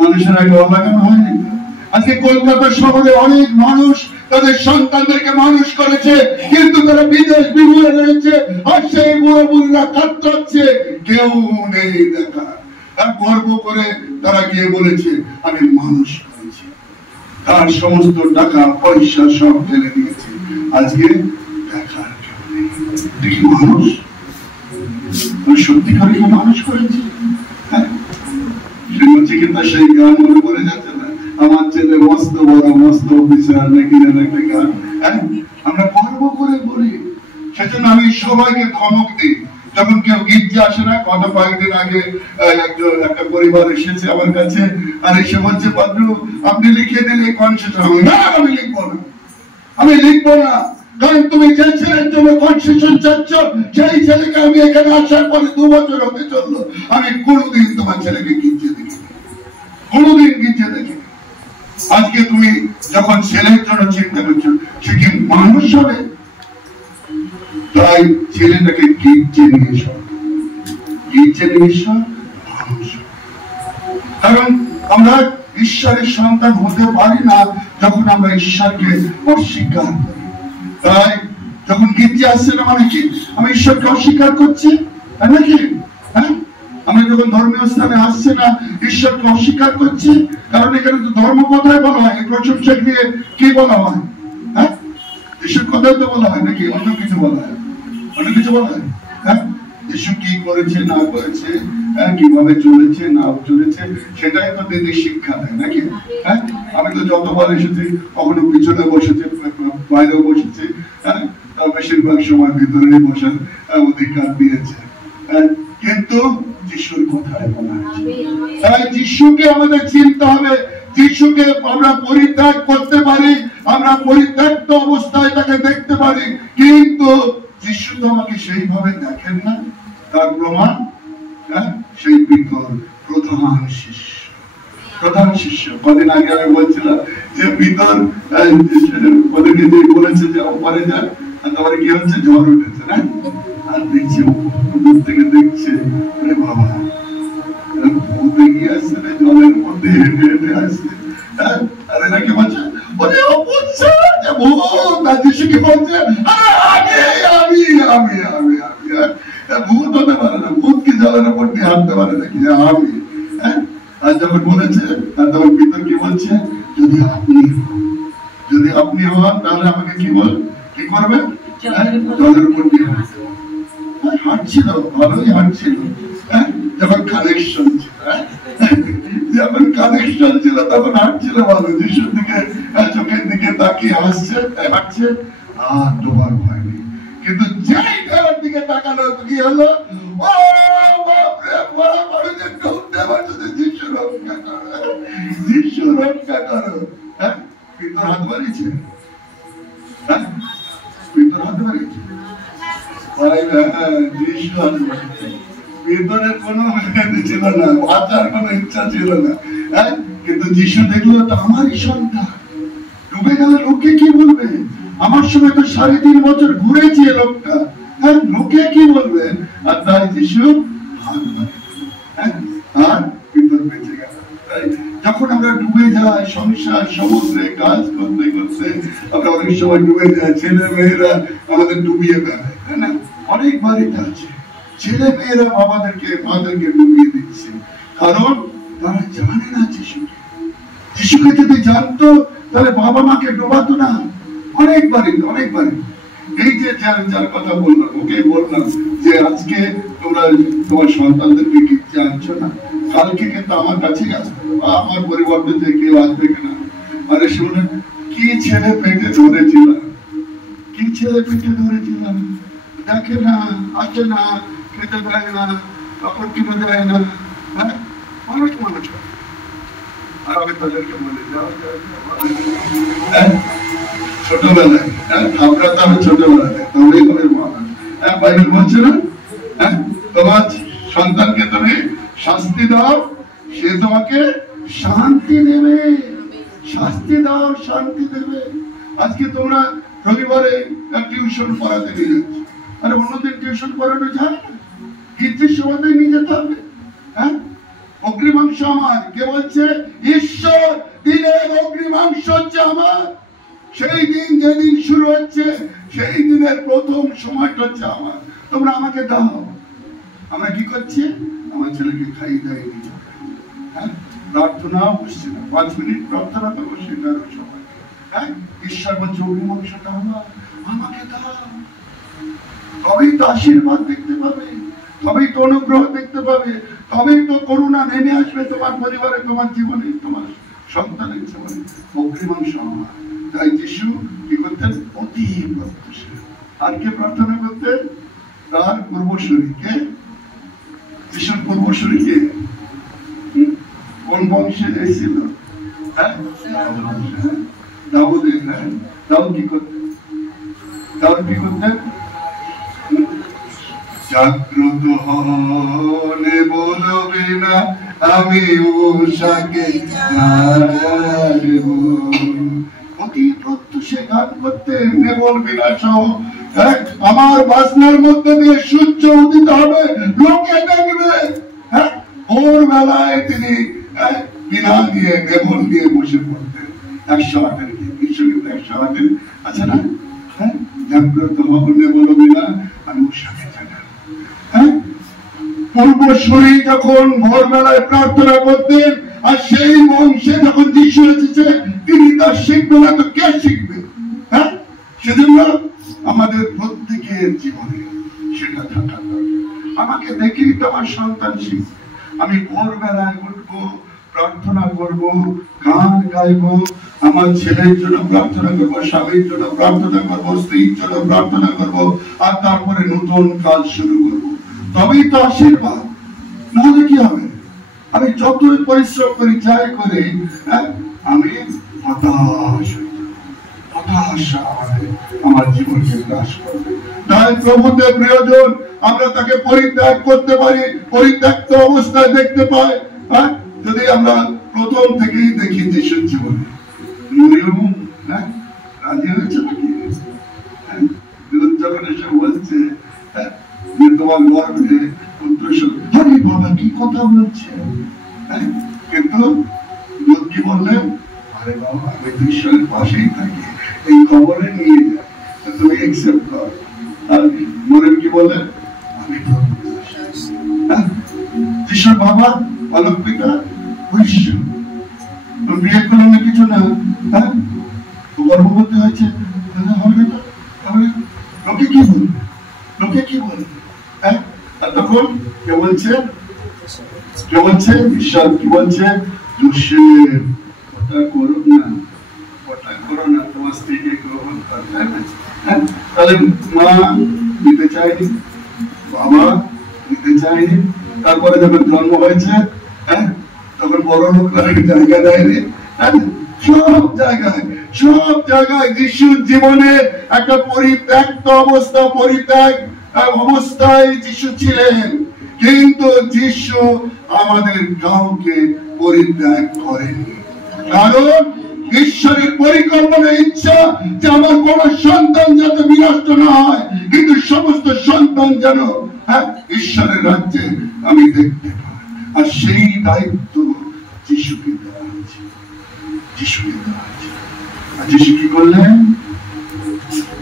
মানুষের আগে অলাগানো হয়নি তো? আজকে কলকাতা শহরে অনেক মানুষ তাদের সন্তানদেরকে মানুষ করেছে, কিন্তু তারা বিদেশ বিভুয়ে রয়েছে, আর সেই বুড়ো বুড়িরা কাটাচ্ছে, কেউ নেই দেখা। গর্ব করে তারা গিয়ে বলেছে আমি মানুষ করেছি, তার সমস্ত টাকা পয়সা সব ফেলে দিয়েছে। আজকে দেখার কেউ নেই। দেখি মানুষ সত্যিকারে মানুষ করেছে। হ্যাঁ, সেই গান মনে পড়ে যাচ্ছে না, আমার ছেলে মস্ত বড় মস্ত অফিসার নাকি একটা গান। হ্যাঁ, আমরা গর্ব করে বলি। সেজন্য আমি সবাইকে ধমক দিই, যখন কেউ গির্জা আসে না। গত কয়েকদিন আগে একটা পরিবার এসেছে আমার কাছে, আর এসে বলছে পাদ্রু আপনি লিখে দিলে কনসেশন। না, আমি লিখবো না, আমি লিখবো না। কারণ তুমি যে ছেলের জন্য কনসেশন চাচ্ছ, সেই ছেলেকে আমি এখানে আসার পরে 2 বছর হতে চললো, আমি কোনোদিন তোমার ছেলেকে গির্জে দেখি, কোনোদিন গির্জে দেখি। আজকে তুমি যখন ছেলের জন্য চিন্তা করছো, সে কি মানুষ হবে? তাই ছেলেটাকে গির্জে নিয়ে এসো, গির্জে নিয়ে এসো মানুষ। কারণ আমরা ঈশ্বরের সন্তান হতে পারি না যখন আমরা ঈশ্বরকে অস্বীকার করি। তাই যখন গির্জে আসছে না মানে কি আমি ঈশ্বরকে অস্বীকার করছি নাকি? হ্যাঁ, আমরা যখন ধর্মীয় স্থানে আসছে না ঈশ্বরকে অস্বীকার করছি। কারণ এখানে তো ধর্ম কথায় বলা হয়, প্রশংসক দিয়ে কি বলা হয়? হ্যাঁ, ঈশ্বর কথাই তো বলা হয় নাকি অন্য কিছু বলা হয়? অন্য কিছু বলা হয়? হ্যাঁ, যিশু কি করেছে না করেছে, কিভাবে চলেছে না চলেছে, সেটাই তো দিদি শিক্ষা দেয় নাকি? হ্যাঁ, আমি তো যতবার এসেছি কখনো পিছনে বসেছি, বাইরেও বসেছি, বেশিরভাগ সময় ভিতরে বসার অধিকার দিয়েছে, কিন্তু যিশুর কথায় বলা হয়েছে। তাই যিশুকে আমাদের চিনতে হবে। যিশুকে আমরা পরিত্যাগ করতে পারি, আমরা পরিত্যক্ত অবস্থায় তাকে দেখতে পারি, কিন্তু যিশু তো আমাকে সেইভাবে দেখেন না। তার প্রমাণ সেই পিতর প্রধান শিষ্য। কদিন আগে আমি বলছিলাম যে পিতর ওদেরকে যে বলেছে যে ওপারে যান, তারপরে কি হচ্ছে, ঝড় উঠেছে না, আর দেখছে দূর থেকে দেখছে, বাবা ভূত এগিয়ে আসছে না, জলের মধ্যে হেঁটে হেঁটে আসছে। আর এরা কি বলছে, যিশুকে বলছে ভূত হতে পারে না, ভূত কি জলের উপর দিয়ে হাঁটতে পারে নাকি, আমি। আর যখন বলেছে, তখন পিতর কি বলছে, যদি আপনি হন তাহলে আমাকে কি করবেন, জলের উপর দিয়ে হাঁটছিল, ভালোই হাঁটছিল। যখন কানেকশন ছিল, যখন কানেকশন ছিল তখন হাঁটছিল ভালো, যিশুর দিকে চোখের দিকে তাকিয়ে হাঁটছে, আর ডোবার ভয় নেই। কিন্তু যাই তার দিকে তাকালো কি হলো, যিশু রক্ষা করো। পিতর হাত বাড়িয়েছে, পিতর হাত বাড়িয়েছে, ভিতরে কোনো ছিল না, বাঁচার কোনো ইচ্ছা ছিল না, কিন্তু যিশু দেখলো তো আমারই সন্তান ডুবে গেলে লোকে কি বলবে, আমার সময় তো 3.5 বছর ঘুরেছে লোকটা, লোকে কি বলবে। আর তাই যিশু আর ভিতর বেঁচে গেল। যখন আমরা ডুবে যাই সংসার সমুদ্রে কাজ করতে করতে, আমরা অনেক সময় ডুবে যাই, ছেলে মেয়েরা আমাদের ডুবিয়ে দেয়, তাই না? অনেক বাড়িতে আছে ছেলে মেয়েরা মাদেরকে ডুবিয়ে দিচ্ছে, কারণ তারা জানে না যিশুকে যদি জানতো তাহলে বাবা মাকে ডোবাতো না। অনেক বাড়ি এই যে যার কথা বললাম, ওকে বললাম যে আজকে তোমরা তোমার সন্তানদেরকে গিফট আনছো না, কালকে কিন্তু আমার কাছেই আসবে, আমার পরিবর্তে যে কেউ আসবে কিনা। আরে শুনে কি ছেলে পেটে ধরেছিলাম, দেখে না, আসে না, খেতে দেয় না, কাপড় কিনে দেয় না, মানুষ আর আমি তাদেরকে বলে ছোটবেলায়, আমরা তো ছোটবেলায় তবেই হবে মানুষ। বাইবেল বলছে না, তোমার সন্তানকে তুমি শাস্তি দাও, সে তোমাকে শান্তি দেবে, শাস্তি দাও শান্তি দেবে। আজকে তোমরা রবিবারে টিউশন পড়াতে নিয়ে যাচ্ছ, আরে অন্যদিন টিউশন পড়ানো যায় না, গীতির সময়তে নিয়ে যেতে হবে। অগ্রিমাংশ আমার, কে বলছে, ঈশ্বর দিনের অগ্রিমাংশ হচ্ছে আমার। সেই দিন যেদিন শুরু হচ্ছে সেই দিনের প্রথম সময়টা হচ্ছে আমার, তোমরা আমাকে দাও। আমরা কি করছি, আমার ছেলেকে খাইয়ে দেয়, প্রার্থনা বসছে না, 5 মিনিট প্রার্থনা করবো, সেটারও সময়। ঈশ্বর বলছে অগ্রিমাংশটা আমার, আমাকে দাও, তবেই তো আশীর্বাদ দেখতে পাবে, তবেই তো অনুগ্রহ দেখতে পাবে, তবেই তো করুণা নেমে আসবে তোমার পরিবারে, তোমার জীবনে, তোমার সন্তানের জীবনে। অগ্রিমাংশ আমার। তাই যিশু কি করতেন, অতি প্রত্যাশী। আর কে প্রার্থনা করতেন, তার পূর্বসূরীকে। যিশুর পূর্বসূরীকে কোন বংশে এসেছিল, দাউদের। দাউদ কি করতেন, জাগ্রত হলে বলবে না আমি উষাকে হারাবো। অতি প্রত্যুষে গান করতেন, নেবল বিনাশ আমার বাসনার মধ্যে দিয়ে সূর্য উদিত হবে, লোকে দেখবে। ভোর বেলায় তিনি বিনা দিয়ে নেবল দিয়ে বসে পড়তেন। 108 108 আছে না, জাগ্রত হলে বলবে না আমি উষাকে জাগাবো। পূর্বসূরী যখন ভোরবেলায় প্রার্থনা করতেন, আর সেই বংশে যখন যিশু এসেছে, তিনি তার শিখবে না তো কে শিখবে? সেজন্য আমাদের প্রত্যেকের জীবনে সেটা থাকা দরকার। দেখেই তো আমার সন্তান শিখবে। আমি ভোরবেলায় উঠবো, প্রার্থনা করব, গান গাইবো, আমার ছেলের জন্য প্রার্থনা করবো, স্বামীর জন্য প্রার্থনা করবো, স্ত্রীর জন্য প্রার্থনা করবো, আর তারপরে নতুন কাজ শুরু করবো। তবেই তো আশীর্বাদ, নাহলে কি হবে? আমি যতই পরিশ্রম করি, যাই করে, আমি হতাশা আমার জীবনকে গ্রাস করবে। তাই প্রভুদের প্রিয়জন, আমরা তাকে পরিত্যাগ করতে পারি, পরিত্যক্ত অবস্থায় দেখতে পাই যদি আমরা প্রথম থেকেই দেখি যিশুর জীবনে। রাজি হয়েছে নাকি? যখন এসে বলছে যে তোমার গর্ভে পুত্র, আরে বাবা কি কথা বলছে, কিন্তু কি বললেন? আরে বাবা, আমি ঈশ্বরের পাশেই থাকি, এই খবরে নিয়ে যায়, তুমি একসেপ্ট কর। আর মরেন কি বললেন? আমি ঈশ্বর বাবা, আলোক পিতা, ঈশ্বর। বিয়ে করলে কিছু না, গর্ভবতী হয়েছে, হবে না, লোকে কি বলবে? লোকে কি বলবে? আর তখন কে বলছে? কে বলছে? ঈশ্বর কি বলছে? ওটা করো না, ওটা করো না, তোমার স্ত্রীকে গ্রহণ করতে হবে। তাহলে মা দিতে চায়নি, বাবা দিতে চায়নি, তারপরে যখন জন্ম হয়েছে তখন বড় লোকরা জায়গা দেয়নি। সব জায়গায় যিশুর জীবনে একটা পরিত্যক্ত অবস্থা, পরিত্যাগ অবস্থায় যিশু ছিলেন, কিন্তু যিশু আমাদের কাউকে পরিত্যাগ করেনি। কারণ ঈশ্বরের পরিকল্পনা, ইচ্ছা যে আমার কোন সন্তান যাতে বিনষ্ট না হয়, কিন্তু সমস্ত সন্তান যেন ঈশ্বরের রাজ্যে আমি দেখতে পাই। আর সেই দায়িত্ব যিশুকে দেওয়া হয়েছে, যিশুকে দেওয়া হয়েছে। আর যিশু কি করলেন?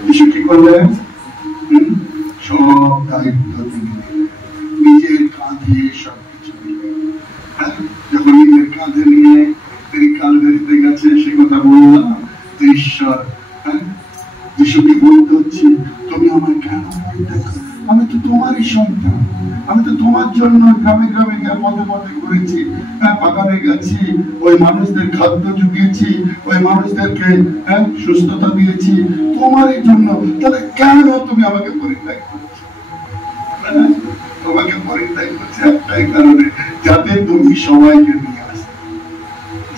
যিশু কি করলেন? সব দায়িত্ব তিনি নিজের কাঁধে সবকিছু যখন নিজের কাঁধে নিয়ে তিনি কালভারিতে গেছে, সে কথা বললাম। ঈশ্বর যিশুকে বলতে হচ্ছে, তুমি আমার কেন? আমি তো তোমারই সন্তান, আমি তো তোমার জন্য গ্রামে গ্রামে পথে পথে ঘুরেছি, বাগানে গেছি, ওই মানুষদের খাদ্য জুগিয়েছি, ওই মানুষদেরকে সুস্থতা দিয়েছি তোমারই জন্য। তাহলে কেন তুমি আমাকে পরিত্যাগ করছো? তোমাকে পরিত্যাগ করছে একটাই কারণে, যাতে তুমি সবাইকে নিয়ে আসতে,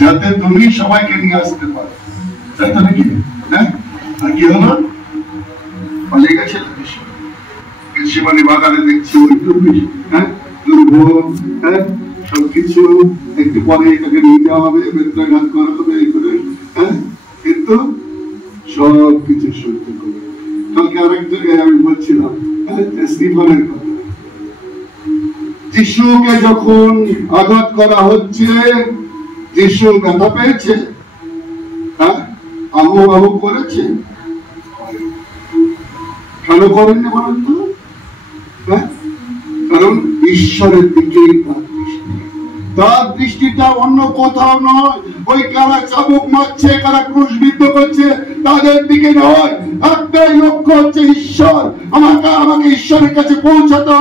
যাতে তুমি সবাইকে নিয়ে আসতে পারো। তাই তো নাকি? আর কি হলো? পালিয়ে গেছে মানে বাগানে দেখছি ওই দুর্ভোগ, সবকিছু একটু পরে এটাকে নিয়ে যাওয়া হবে, বেত্রাঘাত করা হবে, কিন্তু সবকিছু সহ্য করে। কালকে আরেক জায়গায় আমি বলছিলাম স্টিফানের কথা, যিশুকে যখন আঘাত করা হচ্ছে, যিশু ব্যথা পেয়েছে, আহু আহু করেছে, কেন করেননি বলেন তো? কারণ ঈশ্বরের দিকেই তার দৃষ্টিটা অন্য কোথাও নয়। ওই কারা চাবুক মারছে, কারা ক্রুশবিদ্ধ করছে, তাদের দিকে নয়। একটাই লক্ষ্য হচ্ছে ঈশ্বর। আমাকে ঈশ্বরের কাছে পৌঁছাতে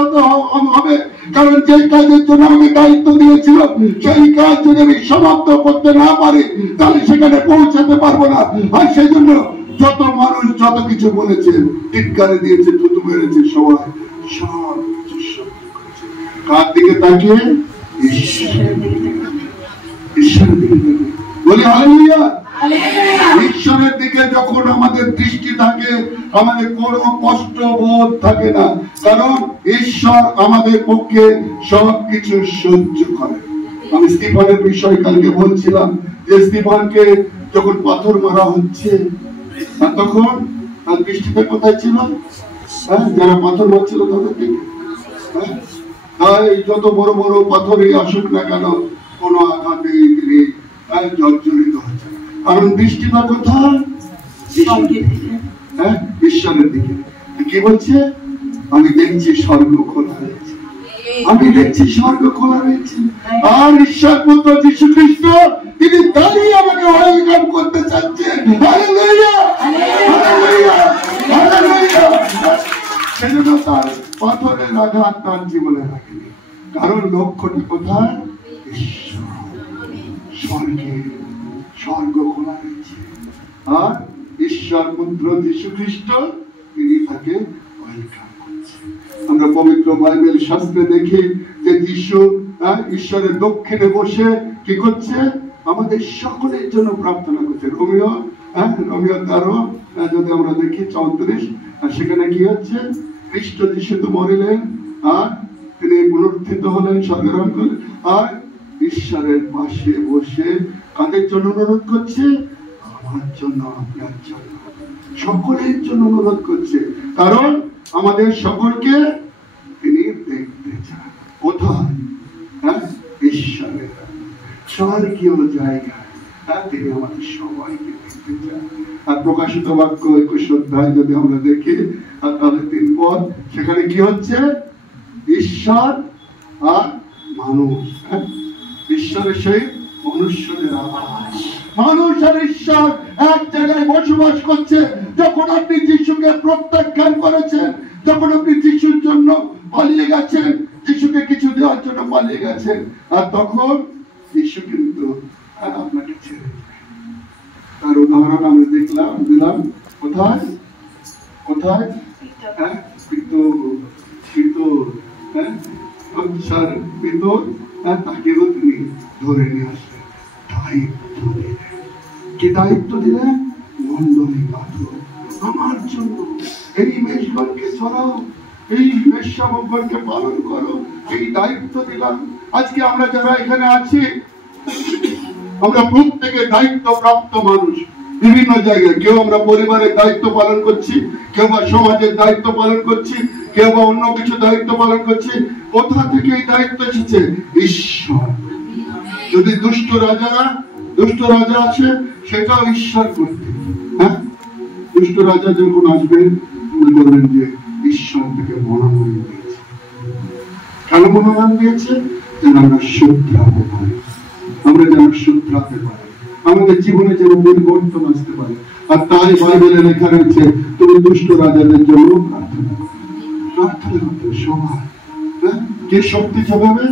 হবে, কারণ যে কাজের জন্য আমাকে দায়িত্ব দিয়েছিল, সেই কাজ যদি আমি সমাপ্ত করতে না পারি, তাহলে সেখানে পৌঁছাতে পারবো না। আর সেই জন্য যত মানুষ যত কিছু বলেছে, টিটকারে দিয়েছে, থুতু মেরেছে, সবাই সব কিছু করেছে। কার দিকে তাকিয়ে? ঈশ্বরের দিকে বলি হালেলুয়া। ঈশ্বরের দিকে যখন আমাদের দৃষ্টি থাকে, আমাদের কোনো কষ্ট বোধ থাকে না, কারণ ঈশ্বর আমাদের পক্ষে সবকিছু সহ্য করে। আমি স্টিফানের বিষয় কালকে বলছিলাম যে স্টিফানকে যখন পাথর মারা হচ্ছে, তখন তার দৃষ্টিটা কোথায় ছিল? যারা পাথর মারছিল তাদের দিকে। তাই যত বড় বড় পাথরই আসুক না কেন, কোন আঘাতে তিনি জর্জরিত হচ্ছে, কারণ দৃষ্টিটা কোথায়? ঈশ্বরের দিকে। কি বলছে? আমি দেখছি স্বর্গ খোলা হয়েছে, আমি দেখছি স্বর্গ খোলা হয়েছে, আর ঈশ্বর পুত্র যীশু খ্রিস্ট তিনি দাঁড়িয়ে আমাকে ওয়েলকাম করতে চাচ্ছেন। Hallelujah, hallelujah, hallelujah. সেজন্য তার পাথরের আঘাত তার জীবনে লাগেনি, কারণ লক্ষ্যটা কোথায়? ঈশ্বর। স্বর্গ খোলা হয়েছে, আর ঈশ্বর পুত্র যীশু খ্রিস্ট তিনি তাকে ওয়েলকাম করছেন। আমরা পবিত্র বাইবেল শাস্ত্রে দেখি যে যীশু ঈশ্বরের দক্ষিণে বসে কি করছে? আমাদের সকলের জন্য প্রার্থনা করছে। রোমিও 13 যদি আমরা দেখি 34, সেখানে কি হচ্ছে? খ্রিস্ট যীশু তো মরিলেন, আর তিনি পুনরুত্থিত হলেন, স্বর্গারোহণ করলেন, আর ঈশ্বরের পাশে বসে কাদের জন্য অনুরোধ করছে? আমার জন্য, আপনার জন্য, সকলের জন্য অনুরোধ করছে। কারণ আমাদের সকলকে তিনি দেখতে চান। কোথায়? ঈশ্বরের স্বর্গীয় জায়গায় তিনি আমাদের সবাইকে দেখতে চান। আর প্রকাশিত বাক্য 21 অধ্যায় যদি আমরা দেখি, তাহলে 3 পদ, সেখানে কি হচ্ছে? ঈশ্বর আর মানুষ, ঈশ্বরের সেই মনুষ্যদের আবাস। মানুষ আর ঈশ্বর এক জায়গায় বসবাস করছে। যখন আপনি যিশুকে প্রত্যাখ্যান করেছেন, যখন আপনি যিশুর জন্য পালিয়ে গেছেন, যিশুকে কিছু দেওয়ার জন্য পালিয়ে গেছেন, আর তখন যিশু কিন্তু আপনাকে ছেড়ে যায়। তার উদাহরণ আমি দিলাম কোথায়? তাকেও তিনি ধরে নিয়ে আসলেন, দায়িত্ব দিলেন। কি দায়িত্ব দিলেন? মণ্ডলী পাথর আমার জন্য, এই মেষগণকে ছড়াও, এই মেষশাবকগণকে পালন করো, এই দায়িত্ব দিলাম। আজকে আমরা যারা এখানে আছি, আমরা প্রত্যেকে দায়িত্ব প্রাপ্ত মানুষ। বিভিন্ন জায়গায় কেউ আমরা পরিবারের দায়িত্ব পালন করছি, কেউ বা সমাজের দায়িত্ব পালন করছি, কেউ বা অন্য কিছু দায়িত্ব পালন করছি। কোথা থেকে এই দায়িত্ব এসেছে? ঈশ্বর। যদি দুষ্ট রাজা আছে, সেটাও ঈশ্বর করতে। দুষ্ট রাজা যখন আসবেন, মনে করবেন যে ঈশ্বর থেকে মনোনয়ন দিয়েছে। কেন মনোনয়ন দিয়েছে? যেন আমরা শুধরাতে পারি, আমাদের জীবনে যেন পরিবর্তন আসতে পারে। আর তাই বাইবেলে লেখা রয়েছে, তুমি দুষ্ট রাজাদের জন্য প্রার্থনা করতে সবাই। কে শক্তি যোগাবে?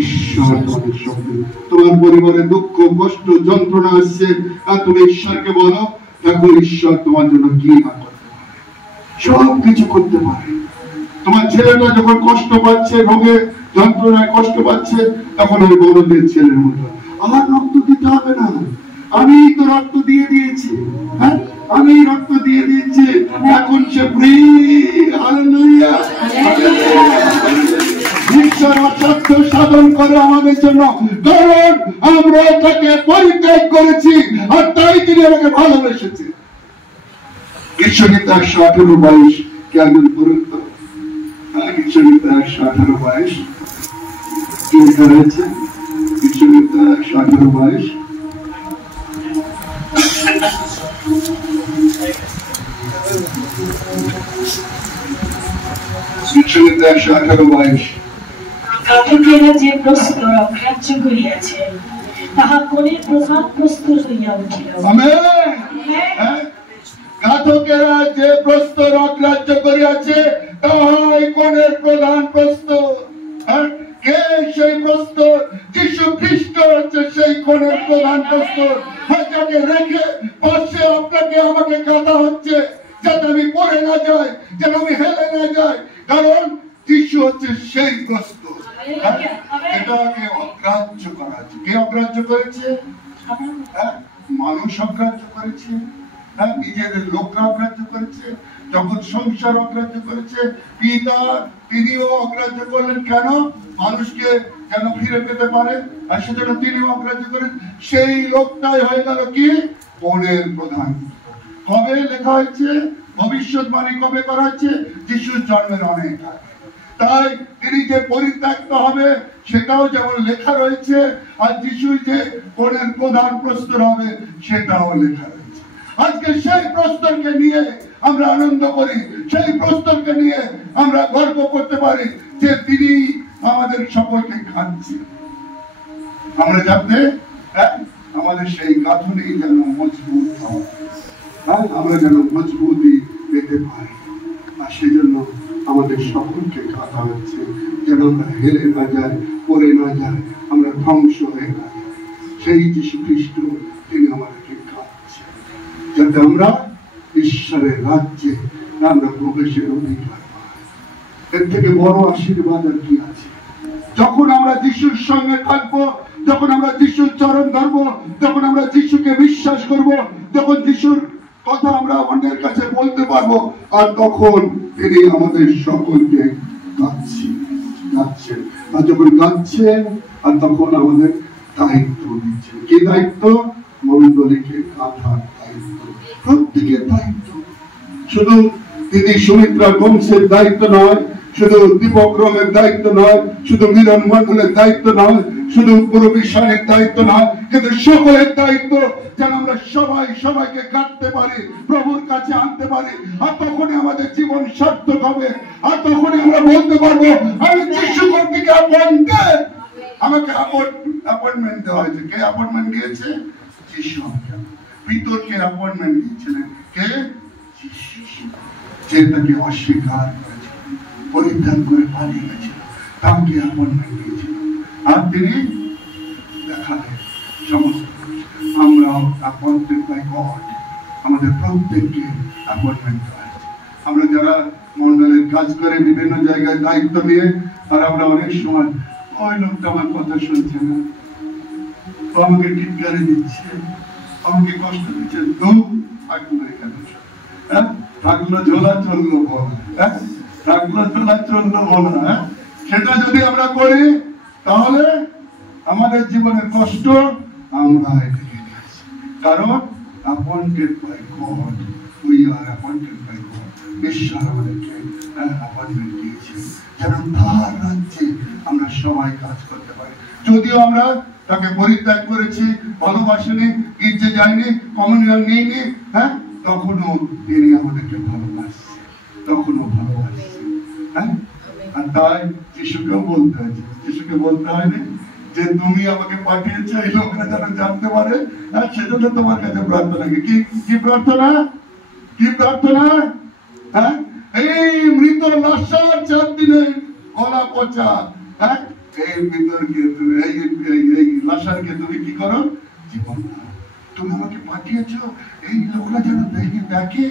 ঈশ্বর তোমাদের শক্তি। তোমার পরিবারে দুঃখ, কষ্ট, যন্ত্রণা আসছে, আর তুমি ঈশ্বরকে বলো, দেখো ঈশ্বর তোমার জন্য কি না করতে পারে, সব কিছু করতে পারে। তোমার ছেলেটা যখন কষ্ট পাচ্ছে, রোগে যন্ত্রণায় কষ্ট পাচ্ছে, তখন ওই বড়দের ছেলের মতো, আমার রক্ত দিতে হবে না, আমি তো রক্ত দিয়ে দিয়েছি, আমি রক্ত দিয়ে দিয়েছি, এখন সে ফ্রি। হালেলুয়া। ঈশ্বর অসাধ্য সাধন করে আমাদের জন্য, কারণ আমরা তাকে পরিত্যাগ করেছি, আর তাই তিনি আমাকে ভালোবেসেছে। ঈশ্বরগীত 118:22 কে একজন পড়ুন তো। ঈশ্বরগীত 118:22 কি লেখা রয়েছে? ঈশ্বরগীত 118:22। ঈশ্বরগীত 118:22। ঘাতকেরা যে প্রস্তর অগ্রাহ্য করিয়াছে, তাহা কোণের প্রধান প্রস্তর হইয়া উঠিল। ঘাতকেরা যে প্রস্তর অগ্রাহ্য করিয়াছে, তাহাই কোণের প্রধান প্রস্তর। কে সেই প্রস্তর? যীশু খ্রিস্ট হচ্ছে সেই কোণের প্রধান প্রস্তর। যাকে রেখে পাশে আপনাকে আমাকে কাটা হচ্ছে, যাতে আমি পড়ে না যাই, যেন আমি হেলে না যাই, কারণ যীশু হচ্ছে সেই প্রস্তর। এটাকে অগ্রাহ্য করা হচ্ছে। কে অগ্রাহ্য করেছে? মানুষ অগ্রাহ্য করেছে, নিজেদের লোকরা অগ্রাহ্য করেছে, যখন সংসার অগ্রাহ্য করেছে, পিতা তিনিও অগ্রাহ্য করলেন। কেন? মানুষকে যেন ফিরে পেতে পারে, আর সেজন্য তিনিও অগ্রাহ্য করেন। সেই লোকটাই হয়ে গেল কি? কোণের প্রধান। কবে লেখা হয়েছে? ভবিষ্যৎবাণী কবে করা হয়েছে? যিশুর জন্মের অনেক আগে। তাই তিনি যে পরিত্যক্ত হবে, সেটাও যেমন লেখা রয়েছে, আর যিশু যে কোণের প্রধান প্রস্তর হবে, সেটাও লেখা রয়েছে। আজকে সেই প্রস্তরকে নিয়ে আমরা আনন্দ করি, সেই প্রস্তরকে নিয়ে আমরা গর্ব করতে পারি যে তিনি আমাদের সকলকে খাচ্ছেন। আমরা যাতে আমাদের সেই গাঁথনি যেন মজবুত হয়, আমরা যেন মজবুতি পেতে পারি, আর সেজন্য আমাদের সকলকে কাঁথা হচ্ছে, যেন আমরা হেরে না যাই, পড়ে না যাই, আমরা ধ্বংস হয়ে না যাই। সেই যীশু খ্রিস্ট তিনি আমাদেরকে কাঁদছেন যাতে আমরা ঈশ্বরের রাজ্যে আমরা প্রবেশের অধিকার পাই। এর থেকে বড় আশীর্বাদ আর কি আছে? যখন আমরা যিশুর সঙ্গে থাকবো, যখন আমরা যিশুর চরণ ধরবো, যখন আমরা যিশুকে বিশ্বাস করব, যখন যিশুর কথা আমরা অন্যের কাছে বলতে পারবো, আর তখন তিনি আমাদের সকলকে গাচ্ছেন। আর যখন গাচ্ছেন, আর তখন আমাদের দায়িত্ব দিচ্ছেন। কি দায়িত্ব? মণ্ডলীকে গাঁথার দায়িত্ব, প্রত্যেকের দায়িত্ব। শুধু তিনি সুমিত্রা বংশের দায়িত্ব নয়, শুধু দীপক রঙের দায়িত্ব নয়, শুধু মিলন মন্ডলের দায়িত্ব নয়, শুধু পুরবিশানের দায়িত্ব নয়, কিন্তু সকলের দায়িত্ব, যেন আমরা সবাই সবাইকে কাটতে পারি, প্রভুর কাছে আনতে পারি। আর তখনই আমাদের জীবন সার্থক হবে। আর তখনই আমরা বলতে পারবো, আমি যিশু কর্তৃক অ্যাপয়েন্টেড। আমাকে অ্যাপয়েন্টমেন্ট দেওয়া হয়েছে। কে অ্যাপয়েন্টমেন্ট দিয়েছে? যিশু। পিতরকে অ্যাপয়েন্টমেন্ট দিয়েছিলেন কে? যিশু। যে তাকে অস্বীকার করেছিল, পরিত্যাগ করে পালিয়ে গেছিল, তাকে অ্যাপয়েন্টমেন্ট দিয়েছিল। আর তিনি দেখালেন সমস্ত আমরাও অ্যাপয়েন্টেড বাই গড। আমাদের প্রত্যেককে অ্যাপয়েন্টমেন্ট দেওয়া হয়েছে। আমরা যারা মন্ডলের কাজ করে বিভিন্ন জায়গায় দায়িত্ব নিয়ে, আর আমরা অনেক সময় ওই লোকটা আমার কথা শুনছে না, আমাকে টিটকারি দিচ্ছে, আমাকে কষ্ট দিচ্ছে, থাকলো এখানে, থাকলো ঝোলা চললো বলা, থাকলো ঝোলা চললো বলা। সেটা যদি আমরা করি, তাহলে আমাদের জীবনের কষ্ট আমরা এদিকে নিয়েছি। কারণ appointed by God, we are appointed by God. ঈশ্বর আমাদেরকে অ্যাপয়েন্টমেন্ট দিয়েছেন যেন তার রাজ্যে আমরা সবাই কাজ করতে পারি। যদিও আমরা তাকে পরিত্যাগ করেছি, ভালোবাসিনি, গির্জে যাইনি, কমিউনিয়ন নিইনি, তখনও তিনি আমাদেরকে ভালোবাসছে, তখনও ভালোবাসছে। আর তাই যিশুকেও বলতে হয়েছে, যিশুকে বলতে হয়নি যে তুমি আমাকে পাঠিয়েছো এই লোকরা যেন জানতে পারে, সেজন্য তোমার কাছে প্রার্থনা। কি প্রার্থনা? কি প্রার্থনা? এই মৃত লাশার 4 দিনে গলা পচা, এই ভিতরকে তুমি এই লাশারকে তুমি কি করো? জীবন দাও। তুমি আমাকে পাঠিয়েছো এই লোকরা যেন দেখে,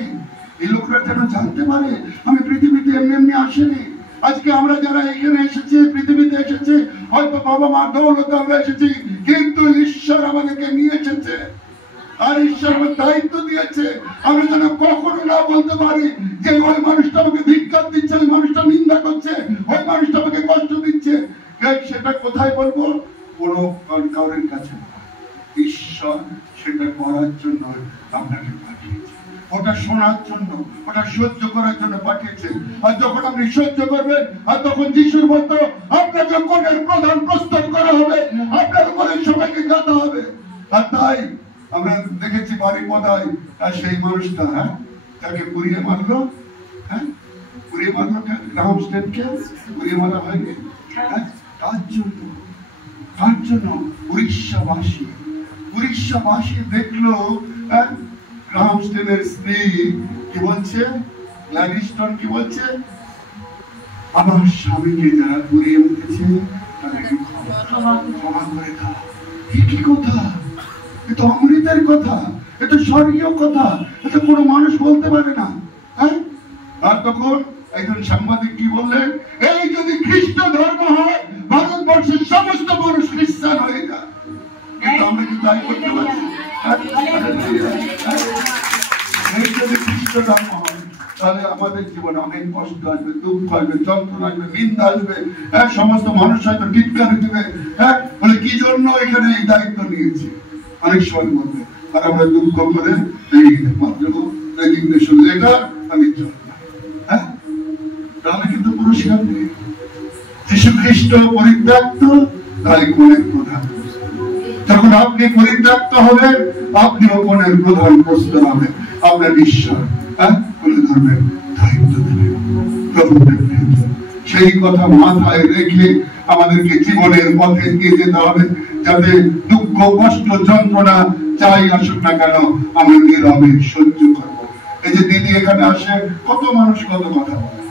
এই লোকরা যেন জানতে পারে আমি পৃথিবীতে এমনি এমনি আসেনি। আজকে আমরা যারা এখানে এসেছি, পৃথিবীতে এসেছি, হয়তো বাবা মা দৌলতে আমরা এসেছি, কিন্তু ঈশ্বর আমাদেরকে নিয়ে এসেছে। আর ঈশ্বর আমার দায়িত্ব দিয়েছে। আমরা যেন কখনো না বলতে পারি যে ওই মানুষটা আমাকে ধিক্কার দিচ্ছে, ওই মানুষটা নিন্দা করছে, ওই মানুষটা আমাকে কষ্ট দিচ্ছে। সেটা কোথায় বলবো? কোনো কারোর কাছে। ঈশ্বর সেটা করার জন্য আপনাকে পাঠিয়েছে, ওটা শোনার জন্য, ওটা সহ্য করার জন্য পাঠিয়েছে। আর যখন আপনি সহ্য করবেন, আর তখন যিশুর মতো আপনাকে কোণের প্রধান প্রস্তুত করা হবে, আপনার উপরে সবাইকে গাঁথা হবে। আর তাই আমরা দেখেছি বাড়ি পদায়, আর সেই মানুষটা তাকে পুড়িয়ে মারলো, পুড়িয়ে মারলো গ্রাম স্টেটকে পুড়িয়ে মারা হয়নি। তার জন্য উড়িষ্যাবাসী দেখলো গ্রাহাম স্টেনের স্ত্রী কি বলছে, গ্ল্যাডিস্টন কি বলছে, আমার স্বামীকে যারা পুড়িয়ে মেরেছে তাদেরকে ক্ষমা করে দাও। কি কথা? এটা অমৃতের কথা, এটা স্বর্গীয় কথা, এটা কোনো মানুষ বলতে পারে না। আর তখন একজন সাংবাদিক কি বললেন, এই যদি খ্রিস্ট ধর্ম হয়, ভারতবর্ষের সমস্ত মানুষ খ্রিস্টান হয়ে যায়। কিন্তু আমরা কি তাই করতে পারছি? এই যদি খ্রিস্ট ধর্ম হয়, তাহলে আমাদের জীবনে অনেক কষ্ট আসবে, দুঃখ আসবে, যন্ত্রণা আসবে, নিন্দা আসবে, সমস্ত মানুষ হয়তো টিটকারি দেবে, বলে কি জন্য এখানে এই দায়িত্ব নিয়েছি, অনেক সময় বলবে। আর আমরা দুঃখ করে এই মাত্র রেজিগনেশন লেটার আমি চলব, তাহলে কিন্তু পুরস্কার নেই। যীশু খ্রিস্ট পরিত্যক্ত, তাই কোণের প্রধান। যখন আপনি পরিত্যক্ত হবেন, আপনিও কোণের প্রধান প্রস্তুত হবেন। আপনার ঈশ্বর কোন ধর্মের দায়িত্ব দেবেন, প্রভু দেবেন। সেই কথা মাথায় রেখে আমাদেরকে জীবনের পথে এগিয়ে যেতে হবে, যাতে দুঃখ, কষ্ট, যন্ত্রণা যাই আসুক না কেন আমরা নীরবে সহ্য করবো। এই যে দিদি এখানে আসে, কত মানুষ কত কথা বলে,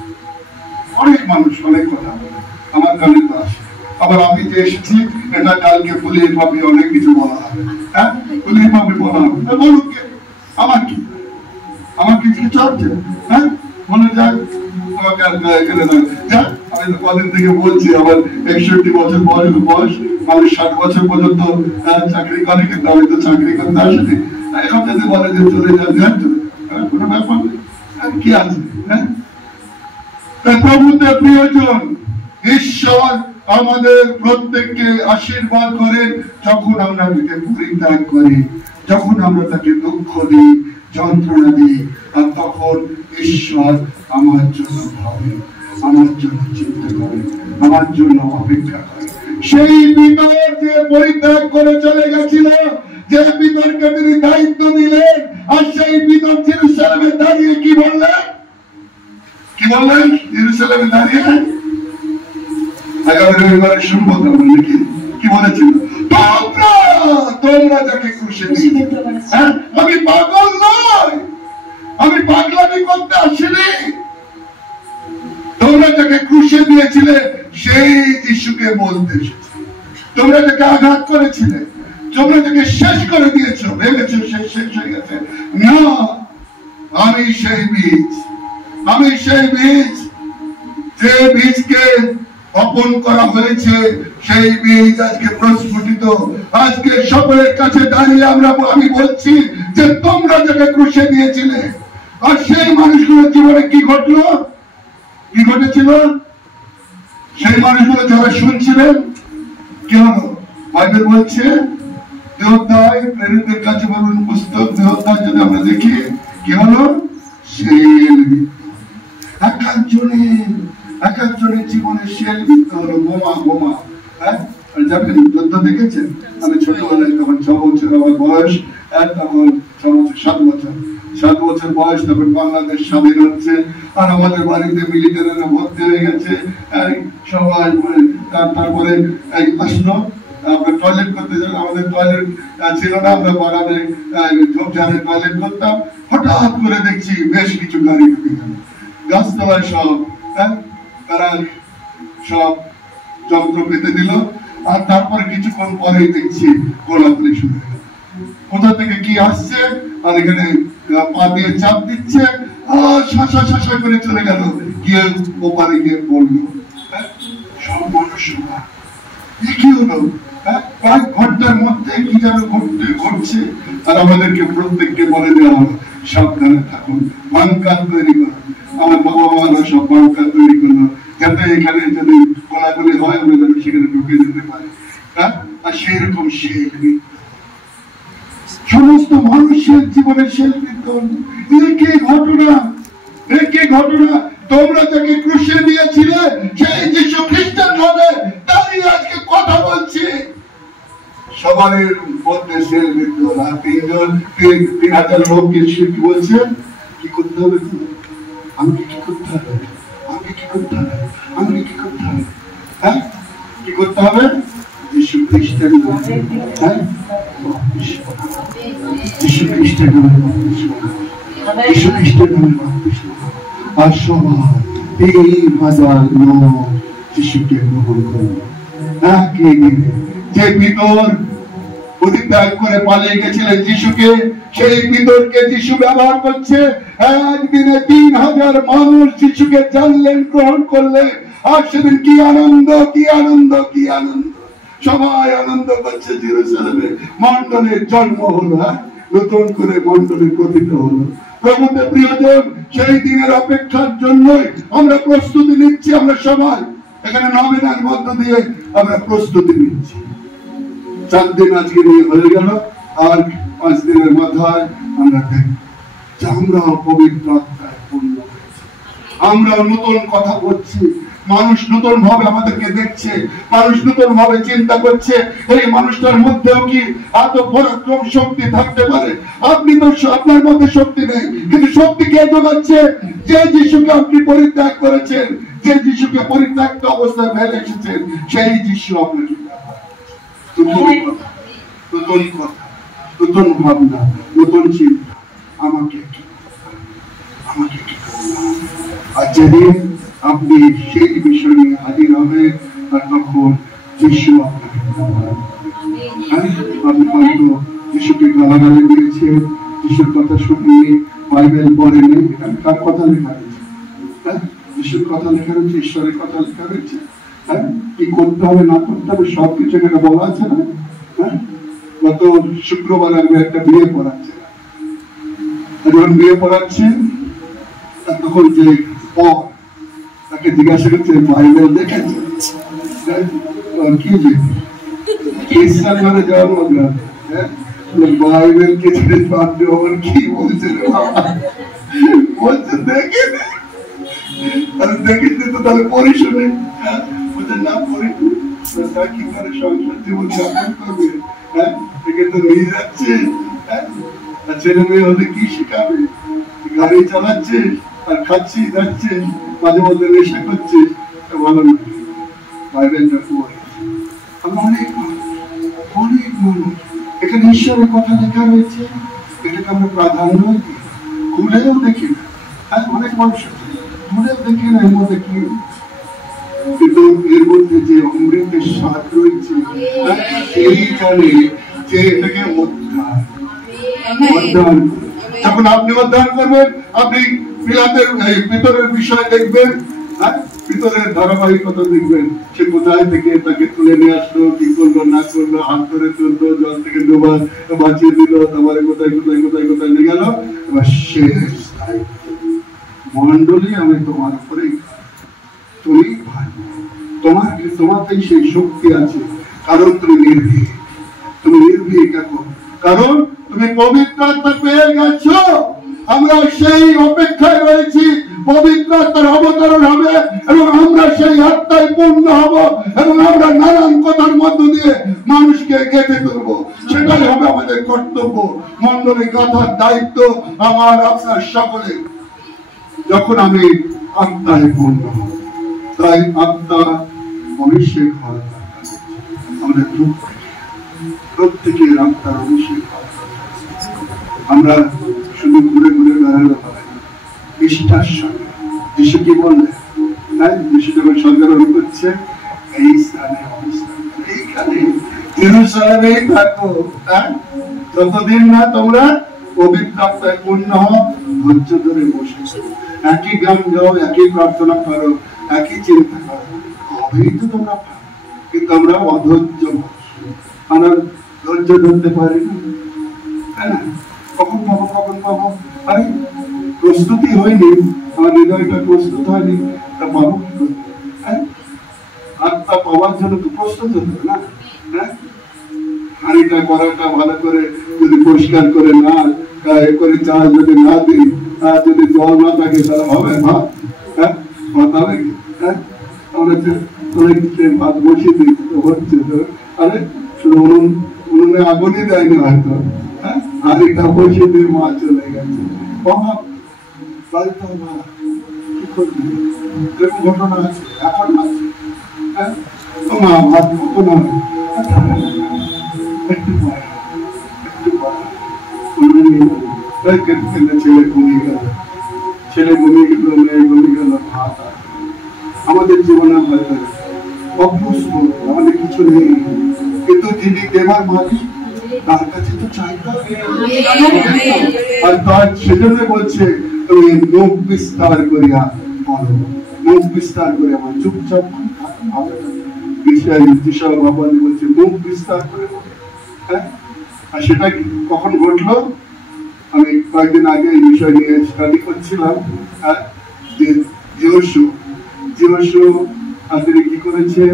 অনেক মানুষ অনেক কথা বলে, আমার কানে তো আসে। আবার আমি যে এসেছি এটা কালকে ফুলিয়ে ভাবে অনেক কিছু বলা হবে, হ্যাঁ ফুলিয়ে ভাবে বলা হবে, বলুক আমার কি, আমার কিছু কিছু আছে, হ্যাঁ মনে যাক আমাকে আর এখানে যাক। আমি তো কদিন থেকে বলছি আমার 61 বছর বয়স, মানুষ 60 বছর পর্যন্ত চাকরি করে, কিন্তু আমি তো চাকরি করতে আসিনি। এখন যদি বলে যে চলে যাবে কোনো ব্যাপার নেই, কি আছে, হ্যাঁ। প্রভুতে প্রিয়জন, ঈশ্বর আমাদের প্রত্যেককে আশীর্বাদ করেন যখন আমরা তাকে পরিত্যাগ করি, যখন আমরা তাকে দুঃখ দিই, যন্ত্রণা দিই, আর তখন ঈশ্বর আমার জন্য ভাবে, আমার জন্য চিন্তা করে, আমার জন্য অপেক্ষা করে। সেই বিতর যে পরিত্যাগ করে চলে গেছিল, যে বিতরকে তিনি দায়িত্ব দিলেন, আর সেই বিতর জেরুজালেমে দাঁড়িয়ে কি বললেন, কি বললেন জেরুজালেমে দাঁড়িয়ে? আগামী রবিবারে শুনবো নাকি কি বলেছিল, তোমরা যাকে ক্রুশে দিয়েছিলে, আমি পাগল নয়, আমি পাগলামি করতে আসিনি, তোমরা যাকে ক্রুশে দিয়েছিলে সেই যিশুকে বলতে এসেছে। তোমরা যাকে আঘাত করেছিলে, তোমরা যাকে শেষ করে দিয়েছো, ভেবেছো শেষ হয়ে গেছে, না, আমি সেই বীজ, আমি সেই বীজ, যে বীজকে বপন করা হয়েছে, সেই বীজ আজকে প্রস্ফুটিত। আজকে সকলের কাছে দাঁড়িয়ে আমি বলছি যে তোমরা যাকে ক্রুশে দিয়েছিলে, আর সেই মানুষগুলোর জীবনে কি ঘটলো, কি ঘটেছিল, সেই মানুষগুলো যারা শুনছিলেন কি হলো? বাইবেল বলছে দেহোদ্ধায়, প্রেরিতদের কাছে বলুন পুস্তক দেহোদ্ধায় যদি আমরা দেখি কি হলো, শেল এক একজনের জীবনে শেল বিদ্ধ হলো, বোমা। হ্যাঁ যাবেন যুদ্ধ দেখেছেন? আমি ছোটবেলায় তখন 6 বছর আমার বয়স, তখন 7 বছর বয়স, তখন বাংলাদেশ স্বাধীন হচ্ছে, আর আমাদের বাড়িতে মিলিটারিরা ভর্তি হয়ে গেছে, সবাই তারপরে আসলো, আমরা টয়লেট করতে যাই, আমাদের টয়লেট ছিল না, আমরা বাগানে ঝোপঝাড়ে টয়লেট করতাম। হঠাৎ করে দেখছি বেশ কিছু গাড়ি ঢুকে গেল, গাছতলায় সব, তারা সব যন্ত্র পেতে দিল, আর তারপরে কিছুক্ষণ পরেই দেখছি গোলাগুলি শুরু হয়ে গেল। কোথা থেকে কি আসছে, আর এখানে পা দিয়ে চাপ দিচ্ছে, শাসা করে চলে গেল, গিয়ে ওপারে গিয়ে পড়লো। সব মানুষ কি হলো, কয়েক ঘন্টার মধ্যে কি যেন ঘটছে, আর আমাদেরকে প্রত্যেককে বলে দেওয়া হলো সাবধানে থাকুন, বাংকার তৈরি করুন। আমার বাবা মারা সব বাংকার তৈরি করলো, যাতে এখানে যদি গোলাগুলি হয় আমরা যেন সেখানে ঢুকে যেতে পারি। আর সেই রকম সমস্ত মানুষের জীবনের শেষ বিতরণ, একই ঘটনা। তোমরা যাকে ক্রুশে দিয়েছিলে সেই যিশু খ্রিস্টান হবে দাঁড়িয়ে আজকে কথা বলছি, সবার মধ্যে শেল বিতরণ। আর 3,000 লোক কি বলছে, কি করতে হবে, আমাকে কি করতে হবে, আমাকে কি করতে হবে, আমাকে কি করতে হবে, হ্যাঁ কি করতে হবে, যিশু খ্রিস্টের নামে, হ্যাঁ যিশু খ্রিস্টের নামে, যিশু খ্রিস্টের নামে আর সবাই 3,000 লোক যিশুকে গ্রহণ করলো একই দিনে। যে ভিতর পরিত্যাগ করে পালিয়ে গেছিলেন যিশুকে, সেই ভিতরকে যিশু ব্যবহার করছে। একদিনে 3,000 মানুষ যিশুকে জানলেন, গ্রহণ করলেন। আর সেদিন কি আনন্দ, কি আনন্দ, কি আনন্দ, সবাই আনন্দ করছে। জেরুজালেমে মণ্ডলের জন্ম হলো, নতুন করে মণ্ডলের গঠিত হলো। প্রভুতে প্রিয়জন, সেই দিনের অপেক্ষার জন্যই আমরা প্রস্তুতি নিচ্ছি। আমরা সবাই এখানে নবীনের মধ্য দিয়ে আমরা প্রস্তুতি নিচ্ছি। 4 দিন আজকে নিয়ে হয়ে গেল, আর 5 দিনের মাথায় আমরা দেখব যে আমরাও পবিত্র আত্মায় পূর্ণ হয়েছি, আমরাও নতুন কথা বলছি। মানুষ নতুন ভাবে আমাদেরকে দেখছে, মানুষ নতুন ভাবে চিন্তা করছে, এই মানুষটার মধ্যেও কি এত পরাক্রম শক্তি থাকতে পারে। আপনি তো, আপনার মধ্যে শক্তি নেই, কিন্তু শক্তি কে যোগাচ্ছে? যে যিশুকে আপনি পরিত্যাগ করেছেন, যে যিশুকে পরিত্যক্ত অবস্থায় ফেলে এসেছেন, সেই যিশু আপনাকে নতুন কথা, নতুন ভাবনা, নতুন চিন্তা। আমাকে কি, আর যেদিন আপনি সেই বিষয় নিয়ে হাজির হবে, আর তখন যিশু আপনাকে আপনি হয়তো যিশুকে গালাগালি দিয়েছে, যিশুর কথা শুনিয়ে বাইবেল পড়েনি, এখানে কার কথা লেখা রয়েছে? যিশুর কথা লেখা রয়েছে, ঈশ্বরের কথা লেখা রয়েছে। কি করতে হবে না করতে হবে সবকিছু এখানে বলা আছে না? গত শুক্রবার আমি একটা বিয়ে পড়াচ্ছি, যখন বিয়ে পড়াচ্ছি তখন যে তাকে জিজ্ঞাসা করছে বাইবেল দেখেছে কি যে খ্রিস্টান ঘরে যাওয়ার মধ্যে বাইবেল কে কি বলছে বলছে দেখে দেখেছি তো তাহলে পড়ি শুনে বলছে না পড়ি কি করে সংসার জীবন যাপন করবে, একে তো নিয়ে যাচ্ছে, ছেলে মেয়ে হলে কি শিখাবে, গাড়ি চালাচ্ছে আর খাচ্ছি যাচ্ছে, মাঝে মধ্যে নেশা করছে, ভালো না। বাইবেলটা পড়ে আমরা অনেক মানুষ এখানে ঈশ্বরের কথা লেখা রয়েছে, এটাকে আমরা প্রাধান্য দিই, খুলেও দেখি না। অনেক মানুষ খুলেও দেখি না এর মধ্যে কি, কিন্তু এর মধ্যে যে অমৃতের স্বাদ রয়েছে এইখানে যে এটাকে অধ্যয়ন যখন আপনি অধ্যয়ন করবেন, আপনি পিলাতের ভিতরের বিষয় দেখবেন, ভিতরের ধারাবাহিকতা দেখবেন, সে কোথায় থেকে তাকে তুলে নিয়ে আসলো, কি করলো না করলো, হাত ধরে তুললো, জল থেকে ডোবার বাঁচিয়ে দিল, তারপরে কোথায় কোথায় কোথায় কোথায় নিয়ে গেল। এবার শেষ মন্ডলী আমি তোমার উপরেই, তুমি ভালো, তোমাতেই সেই শক্তি আছে, কারণ তুমি নির্ভীক, কারণ তুমি পবিত্র আত্মা পেয়ে গেছো। আমরা সেই অপেক্ষায় রয়েছি পবিত্র আত্মার অবতরণ হবে এবং আমরা সেই আত্মায় পূর্ণ হব এবং আমরা নানান কথার মধ্য দিয়ে মানুষকে গেঁথে তুলবো, সেটাই হবে আমাদের কর্তব্য। মন্ডলী কথার দায়িত্ব আমার আপনার সকলে, যখন আমি আত্মায় পূর্ণ হব। তাই আত্মা অভিষেক হওয়ার দরকার, আমাদের দুঃখ প্রত্যেকের আত্মার অভিষেক হওয়া। আমরা শুধু ঘুরে ঘুরে বেড়ালে হবে নিষ্ঠার সঙ্গে। যিশু কি বললেন? যিশু যখন সরকারী করছে এই স্থানে অবস্থান, এইখানে জেরুজালেমেই থাকো, যতদিন না তোমরা পবিত্র আত্মায় পূর্ণ হও, ধৈর্য ধরে বসে একই গান গাও, একই প্রার্থনা করো, একই চিন্তা করো, হবেই তো তোমরা পারো। কিন্তু আমরা অধৈর্য, আমরা ধৈর্য ধরতে পারি না, তাই না? কখন পাবো, আরে প্রস্তুতি হয়নি, আমার হৃদয়টা প্রস্তুত হয়নি, তা পাবো কি করে? আত্মা পাওয়ার জন্য তো প্রস্তুত হতে না। হাঁড়িটা করাটা ভালো করে যদি পরিষ্কার করে না করে চা যদি না দিই, যদি জল না থাকে তাহলে হবে ভাত, ভাত হবে কি? আমরা ভাত বসিয়ে দিই হচ্ছে, আরে শুধু উনুনে আগুনই দেয়নি হয়তো, হাঁড়িটা বসিয়ে দিয়ে মা চলে গেছে, অভাব বাড়িতে মা কি করবে? এরকম ঘটনা আছে, এখন আছে। মা ভাত কখনো একটু ছেলে ঘুমিয়ে গেল, মেয়ে ঘুমিয়ে গেল, আমাদের জীবনে অভ্যস্ত, আমাদের কিছু নেই, কিন্তু যিনি দেবার মালিক তার কাছে তো চাইতে হবে। আর তার সেজন্য বলছে তুমি মুখ বিস্তার করিয়া বলো, মুখ বিস্তার করে আমার চুপচাপ বলছে মুখ বিস্তার করে। আর সেটা কখন ঘটলো? আমি কয়েকদিন আগে এই বিষয় নিয়ে স্টাডি করছিলাম। যে তিনি কি করেছে,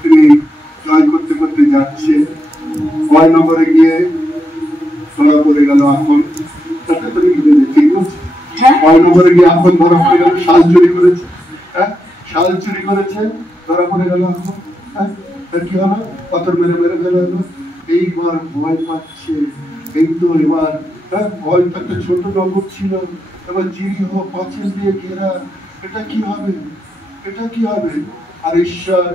তিনি জয় করতে করতে যাচ্ছে, নগরে গিয়ে ধরা পড়ে গেল। এখন ঠিক বলছে, নগরে গিয়ে এখন ধরা পড়ে গেল, শাল চুরি করেছে, ধরা পড়ে গেল। এখন কি হলো? পাথর মেরে গেল। এইবার ভয় পাচ্ছে, এই তো এবার ভয়, একটা ছোট নগর ছিল, এবার জিরিহ পাঁচিল দিয়ে ঘেরা, এটা কি হবে? আর ঈশ্বর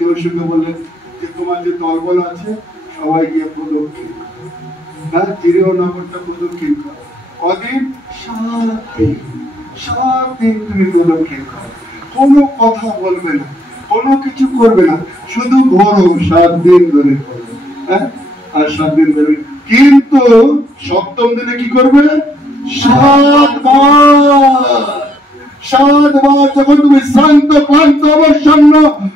যোশুকে বললেন যে তোমার যে দলবল আছে সবাই গিয়ে প্রদক্ষিণ, জিরিহ নগরটা প্রদক্ষিণ করো। কদিন? 7 দিন তুমি প্রদক্ষিণ করো। কোনো কথা বলবে না, কোনো কিছু করবে না, শুধু ঘোরো 7 দিন ধরে করো, হ্যাঁ? আর 7 দিন ধরে, কিন্তু সপ্তম দিনে কি করবে? 7 বার যখন তুমি শ্রান্ত ক্লান্ত অবসন্ন,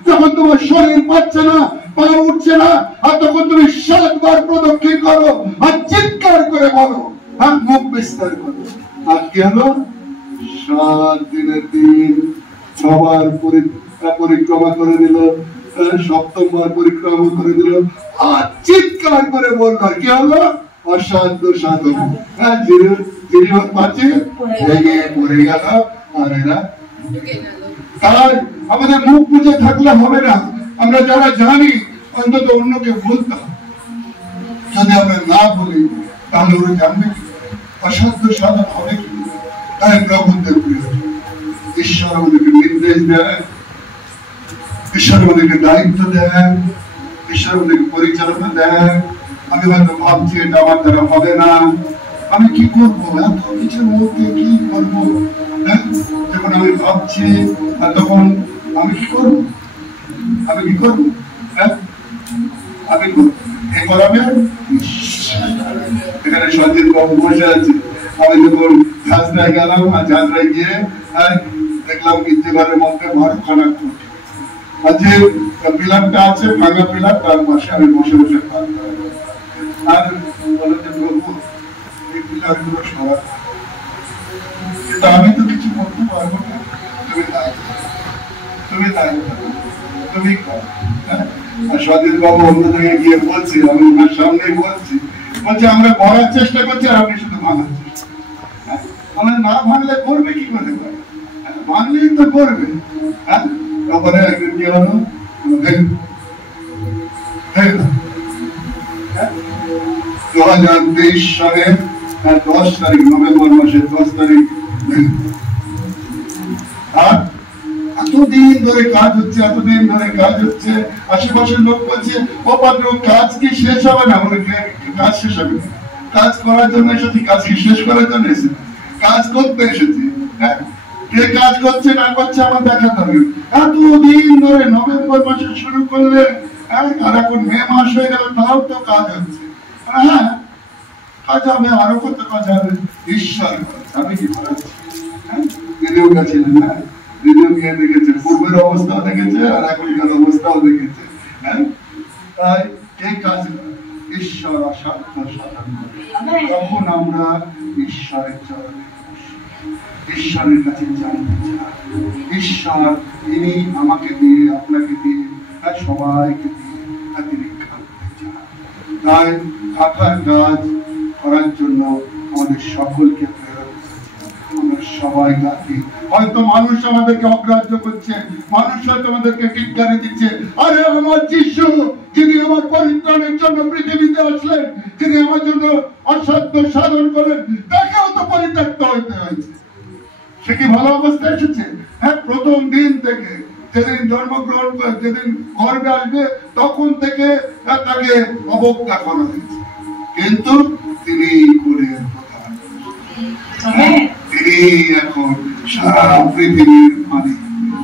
যখন তোমার শরীর পাচ্ছে না, পা উঠছে না, আর তখন তুমি 7 বার প্রদক্ষিণ করো আর চিৎকার করে বলো, আর মুখ বিস্তার করো। আর কি হলো? 7 দিনের দিন সবার পরিক্রমা করে দিল, সপ্তমবার পরিক্রমা করে দিল, আর চিৎকার করে বললো, কি হলো? অসাধ্য সাধন। হ্যাঁ, পাচ্ছে ভেঙে পড়ে গেল, আর এরা। তাই আমাদের মুখ বুঝে থাকলে হবে না, আমরা যারা জানি অন্তত অন্যকে বলতে হবে। যদি আমরা না বলি তাহলে ওরা জানবে কি? অসাধ্য সাধন হবে কি? তাই প্রভুদের প্রিয়, ঈশ্বর আমাদেরকে নির্দেশ দেয়, ঈশ্বর আমাদেরকে দায়িত্ব দেন, ঈশ্বর আমাদেরকে পরিচালনা দেন। আমি হয়তো ভাবছি এটা আমার দ্বারা হবে না, আমি কি করবো, এত কিছুর মধ্যে কি করবো? যখন আমি ভাবছি, তখন আমি কি করবো? আমি কি করবো? আমি এখানে সঞ্জিত বাবু বসে আছে। আমি যখন ঝাঁঝরায় গেলাম, আর ঝাঁঝরায় গিয়ে দেখলাম ঘরের মধ্যে ঘরখানা, আর যে পিলারটা আছে ভাঙা পিলার, তার পাশে আমি বসে বসে আর বলে যে প্রভু এই পিলার গুলো সবার, কিন্তু আমি তো কিছু করতে পারবো না, তুমি তুমি করো। আর সজিত বাবু অন্য জায়গায় গিয়ে বলছি, আমি ওনার সামনে বলছি, আমরা করার চেষ্টা করছি আর আপনি শুধু ভাঙার চেষ্টা। মানে না ভাঙলে করবে কি করে? ভাঙলেই তো করবে। তারপরে একদিন কি হলো, 2023 সালের 10 তারিখ, নভেম্বর মাসের 10 তারিখ। আর এতদিন ধরে কাজ হচ্ছে, এতদিন ধরে কাজ হচ্ছে, আশেপাশের লোক বলছে ও পাত্র কাজ কি শেষ হবে না? বলে কাজ শেষ হবে না, কাজ করার জন্য এসেছি, কাজ কি শেষ করার জন্য এসেছি? কাজ করতে এসেছি। হ্যাঁ, কে কাজ করছে না করছে আমার দেখাতে হবে। এতদিন ধরে নভেম্বর মাসে শুরু করলে, আর এখন মে মাস হয়ে গেল, তাও তো কাজ হচ্ছে। হ্যাঁ, কাজ হবে, আরো কত কাজ হবে। ঈশ্বর আমি কি করেছি? হ্যাঁ, দিদিও গেছিলেন না, দিদিও গিয়ে দেখেছে, পূর্বের অবস্থাও দেখেছে আর এখনকার অবস্থাও দেখেছে। হ্যাঁ, তাই এই কাজ ঈশ্বর অসাধ্য সাধন করে। তখন আমরা ঈশ্বরের চরণে, ঈশ্বরের কাছে জানতে চাই, ঈশ্বর তিনি আমাকে দিয়ে, আপনাকে দিয়ে, আর সবাইকে দিয়ে তিনি খাটতে চান। তাই কাঠার কাজ করার জন্য আমাদের সকলকে প্রেরণ করেছেন। আমরা সবাই কাটি, হয়তো মানুষ আমাদেরকে অগ্রাহ্য করছে, মানুষ হয়তো আমাদেরকে টিটকারি দিচ্ছে, আরে আমার যিশু যিনি আমার পরিত্রাণের জন্য পৃথিবীতে আসলেন, যিনি আমার জন্য অসাধ্য সাধন করেন, তাকেও তো পরিত্যক্ত হইতে হয়েছে। সে কি ভালো অবস্থায় এসেছে? হ্যাঁ, প্রথম দিন থেকে, যেদিন জন্মগ্রহণ করে, যেদিন গর্ভে আসবে, তখন থেকে তাকে অবজ্ঞা করা হয়েছে, কিন্তু তিনি কোলের প্রধান, তিনি এখন সারা পৃথিবীর মালিক।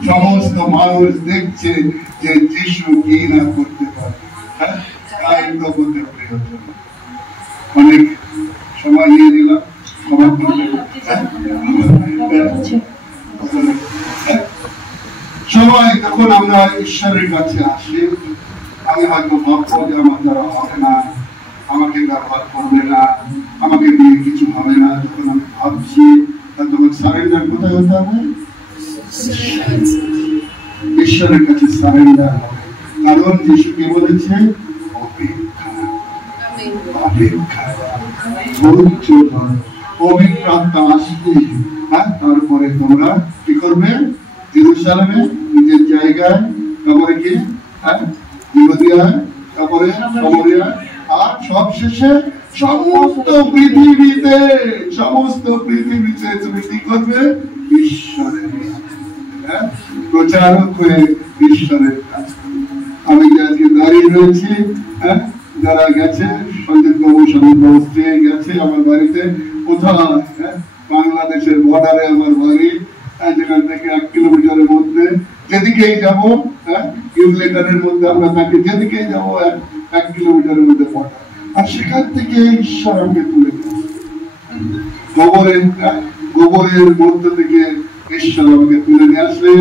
সমস্ত মানুষ দেখছে যে যিশু কি না করতে পারে। হ্যাঁ, তাই প্রভুদের প্রিয়জন, অনেক সময় নিয়ে নিলাম, সবার সময় যখন আমরা ঈশ্বরের কাছে আসি, আমি হয়তো ভাববো যে আমার দ্বারা হবে না, আমাকে ব্যবহার করবে না, আমাকে দিয়ে কিছু হবে না। যখন আমি ভাবছি, তখন সারেন্ডার কোথায় হতে হবে? ঈশ্বরের কাছে সারেন্ডার হবে। কারণ যিশু কি বলেছে? অপেক্ষা, অপেক্ষা, ধৈর্য ধরো, পবিত্র আত্মা আসবে। হ্যাঁ, তারপরে তোমরা কি করবে? জেরুজালেমে, নিজের জায়গায়, তারপরে কি? হ্যাঁ, ইহুদিয়ায়, তারপরে সামরিয়ায়, আর সবশেষে সমস্ত পৃথিবীতে, সমস্ত পৃথিবীতে তুমি কি করবে? ঈশ্বরের প্রচারক হয়ে ঈশ্বরের কাজ করবে। আমি যে আজকে দাঁড়িয়ে রয়েছি, হ্যাঁ, যারা গেছে, সঞ্জিত বাবু, সঞ্জিত বাবু গেছে আমার বাড়িতে, কোথায়? বাংলাদেশের বর্ডারে আমার বাড়ি, যেখান থেকে 1 কিলোমিটারের মধ্যে যেদিকেই যাব, ইউলেটারের মধ্যে আমরা তাকে যেদিকেই যাব 1 কিলোমিটারের মধ্যে পড়া, আর সেখান থেকে ঈশ্বর আমাকে তুলে গোবরের মধ্যে থেকে ঈশ্বর আমাকে তুলে নিয়ে আসলে,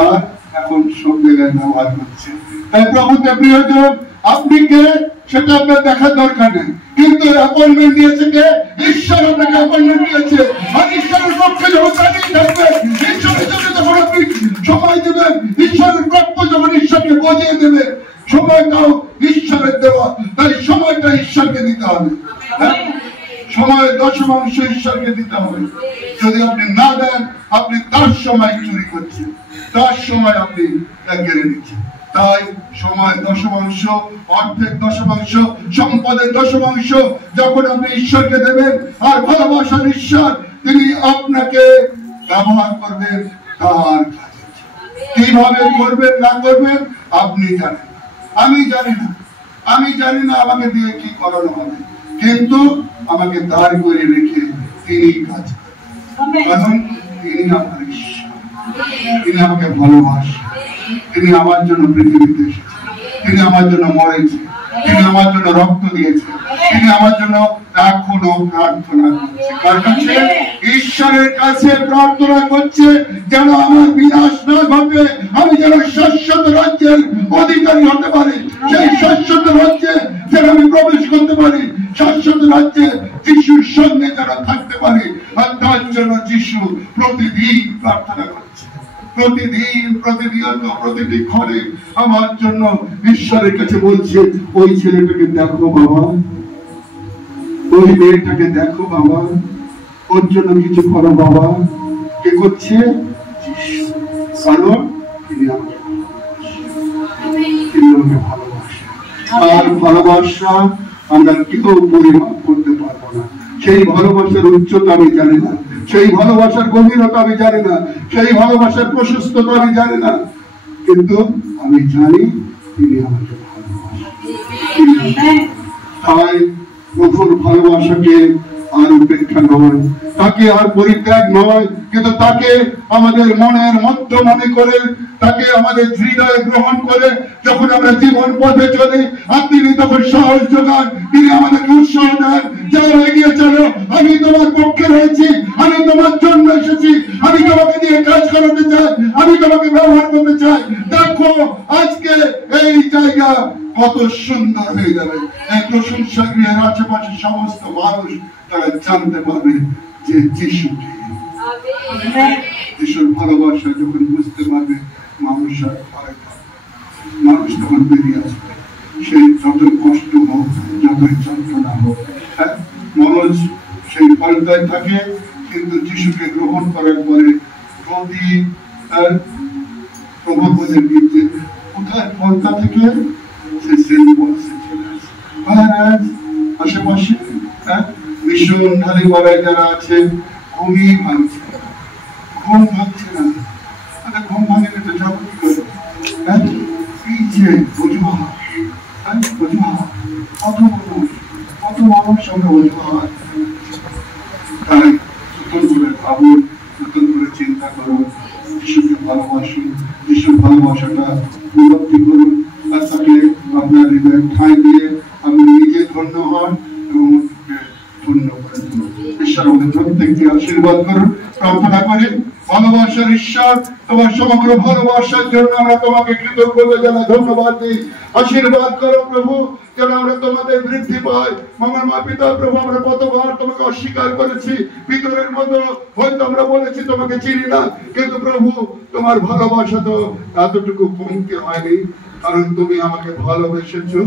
আর এখন সব জায়গায় ব্যবহার করছে। তাই প্রভুতে প্রিয়জন, আপনি কে সেটা আপনার দেখার দরকার নেই, কিন্তু অ্যাপয়েন্টমেন্ট দিয়েছে কে? ঈশ্বর আপনাকে অ্যাপয়েন্টমেন্ট দিয়েছে। আর ঈশ্বরের পক্ষে যখন দাঁড়িয়ে থাকবেন, ঈশ্বরের জন্য যখন আপনি সময় দেবেন, ঈশ্বরের প্রাপ্য যখন ঈশ্বরকে বুঝিয়ে দেবে, সময়টাও ঈশ্বরের দেওয়া, তাই সময়টা ঈশ্বরকে দিতে হবে। সময় 10% ঈশ্বরকে দিতে হবে। যদি আপনি না দেন, আপনি তার সময় চুরি করছেন, তার সময় আপনি কেড়ে নিচ্ছেন। তাই সময় 10%, অর্থের 10%, সম্পদের 10% যখন আপনি ঈশ্বরকে দেবেন, আর ভালোবাসার ঈশ্বর তিনি আপনাকে ব্যবহার করবেন তার কাজে। কিভাবে করবেন না করবেন আপনি জানেন, আমি জানি না আমাকে দিয়ে কি করানো হবে, কিন্তু আমাকে দাঁড় করে রেখে তিনি কাজ করেন, কারণ তিনি আমার ঈশ্বর, তিনি আমাকে ভালোবাসেন, তিনি আমার জন্য পৃথিবীতে এসেছেন, তিনি আমার জন্য মরেছেন, তিনি আমার জন্য রক্ত দিয়েছেন, তিনি আমার জন্য এখনো প্রার্থনা করছে। কার কাছে? ঈশ্বরের কাছে প্রার্থনা করছে, যেন আমার বিনাশ না ঘটে, আমি যেন শাশ্বত রাজ্যের অধিকারী হতে পারি, সেই শাশ্বত রাজ্যে যেন আমি প্রবেশ করতে পারি, শাশ্বত রাজ্যে যিশুর সঙ্গে যেন থাকতে পারি। আর তার জন্য যিশু প্রতিদিন প্রার্থনা করছে, প্রতিটি ক্ষণে আমার জন্য ঈশ্বরের কাছে বলছে, ওই ছেলেটাকে দেখো বাবা, ওই মেয়েটাকে দেখো বাবা, ওর জন্য কিছু করো বাবা। কে করছে? কারণ তিনি আমাকে ভালোবাসেন। আর ভালোবাসা আমরা কেউ পরিমাপ করতে পারবো না। সেই ভালোবাসার উচ্চতা আমি জানি না, সেই ভালোবাসার গভীরতা আমি জানি না, সেই ভালোবাসার প্রশস্ততা আমি জানি না, কিন্তু আমি জানি তিনি আমাকে ভালোবাসেন। তাই প্রভুর ভালোবাসাকে আর উপেক্ষা নয়, তাকে আর পরিত্যাগ নয়, কিন্তু তাকে আমাদের মনের মধ্যে মনে করে, তাকে আমাদের হৃদয়ে গ্রহণ করে যখন আমরা জীবন পথে চলি, আর তিনি তখন সাহস যোগান, তিনি আমাদেরকে উৎসাহ দেন, যারা এগিয়ে চলো, আমি তোমার পক্ষে রয়েছি, আমি তোমার জন্য এসেছি, আমি তোমাকে দিয়ে কাজ করাতে চাই, আমি তোমাকে ব্যবহার করতে চাই। দেখো আজকে এই জায়গা কত সুন্দর হয়ে যাবে, এই প্রশংসা গৃহের আশেপাশে সমস্ত মানুষ তারা জানতে পারবে যে যিশুকে, যিশুর ভালোবাসা যখন বুঝতে পারবে, মানুষ তখন বেরিয়ে আসবে। সেই যতই কষ্ট হোক, যতই যন্ত্রণা হোক, মনোজ সেই পর্দায় থাকে, কিন্তু যিশুকে গ্রহণ করার পরে প্রতি প্রবর্তনের দিকে কোথায় পর্দা থেকে সে সেই বয়সে চলে আসে। আশেপাশে মিশনধারী বলায় যারা আছে, ঘুম ভাঙছে না, ঘুম ভাঙেনি তো যাবো কি করে? এই যে অজুহাত, কত মানুষ আমরা অজুহাত। তাই নতুন করে ভাবুন, নতুন করে চিন্তা করুন, যিশুকে ভালোবাসুন, যিশুর ভালোবাসাটা উপলব্ধি করুন, আর তাকে আপনার হৃদয়ে ঠাঁই দিয়ে আপনি নিজে ধন্য হন এবং ধন্য করে দিন। ঈশ্বর আমাদের প্রত্যেককে আশীর্বাদ করুন। প্রার্থনা করি, ভালোবাসার ঈশ্বর, তোমার সমগ্র ভালোবাসার জন্য আমরা তোমাকে কৃতজ্ঞতা জানাই, ধন্যবাদ দিই। আশীর্বাদ করো প্রভু, যেন আমরা তোমাদের বৃদ্ধি পাই। আমার মা পিতা প্রভু, আমরা কতবার তোমাকে অস্বীকার করেছি, ভিতরের মতো হয়তো আমরা বলেছি তোমাকে চিনি না, কিন্তু প্রভু তোমার ভালোবাসা তো এতটুকু কমতে হয়নি, কারণ তুমি আমাকে ভালোবেসেছো,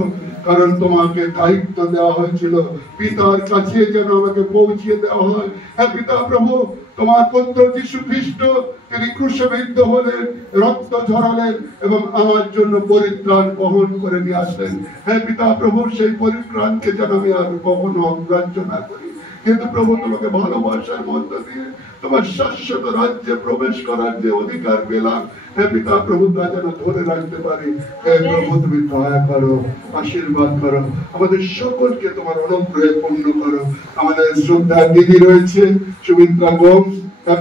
কারণ তোমাকে দায়িত্ব দেওয়া হয়েছিল পিতার কাছে যেন আমাকে পৌঁছে দেওয়া হয়। হ্যাঁ পিতা প্রভু, তোমার পুত্র যীশু খ্রিস্ট তিনি ক্রুশে বিদ্ধ হলেন, রক্ত ঝরালেন এবং আমার জন্য পরিত্রাণ বহন করে নিয়ে আসলেন। হ্যাঁ পিতা প্রভু, সেই পরিত্রাণকে যেন আমি আর কখনো অগ্রাহ্য না করি, কিন্তু প্রভু তোমাকে ভালোবাসার মধ্য দিয়ে তোমার শাশ্বত রাজ্যে প্রবেশ করার যে অধিকার পেলাম, হে পিতা প্রভু তা যেন ধরে রাখতে পারি। হে প্রভু তুমি দয়া করো, আশীর্বাদ করো, আমাদের সকলকে তোমার অনুগ্রহে পূর্ণ করো। আমাদের শ্রদ্ধা দিদি রয়েছে সুমিত্রা গোম,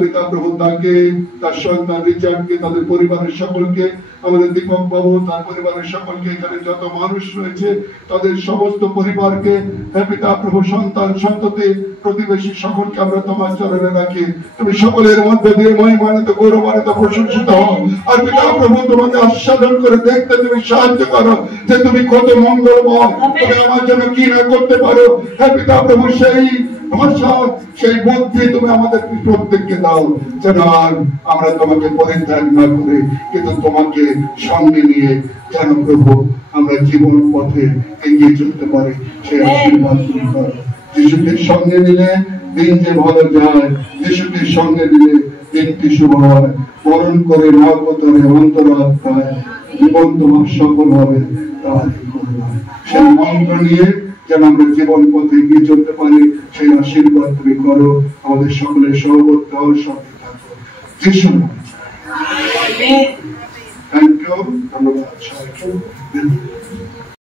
পিতা প্রভু তাকে, তার সন্তান রিচার্ডকে, তাদের পরিবারের সকলকে, আমাদের দীপক বাবু তার পরিবারের সকলকে, এখানে যত মানুষ রয়েছে তাদের সমস্ত পরিবারকে, পিতা প্রভু সন্তান সন্ততি প্রতিবেশী সকলকে আমরা তোমার চরণে রাখি। তুমি সকলের মধ্যে দিয়ে মহিমান্বিত গৌরবান্বিত প্রশংসিত হও। আর পিতা প্রভু তোমাকে আস্বাদন করে দেখতে তুমি সাহায্য করো যে তুমি কত মঙ্গলময়, তুমি আমার জন্য কি না করতে পারো। হ্যাঁ পিতা প্রভু সেই ভাষা, সেই বুদ্ধি তুমি আমাদের প্রত্যেককে দাও, যেন আর আমরা তোমাকে পরিত্যাগ না করে কিন্তু তোমাকে সঙ্গে নিয়ে যেন প্রভু আমরা জীবন পথে এগিয়ে চলতে পারি, সেই আশীর্বাদ তুমি করো। যিশুকে সঙ্গে নিলে দিন যে ভালো যায়, যিশুকে সঙ্গে নিলে দিনটি শুভ হয়। বরণ করে নবতরে অন্তরাত্মায় জীবন তোমার সফল হবে, তাহলে করলাম। সেই মন্ত্র নিয়ে যেন আমরা জীবন পথে এগিয়ে চলতে পারি, সেই আশীর্বাদ তুমি করো। আমাদের সকলের সহবর্তী হও, সঙ্গে থাকো। যিশু থ্যাংক ইউ, ধন্যবাদ সবাইকে।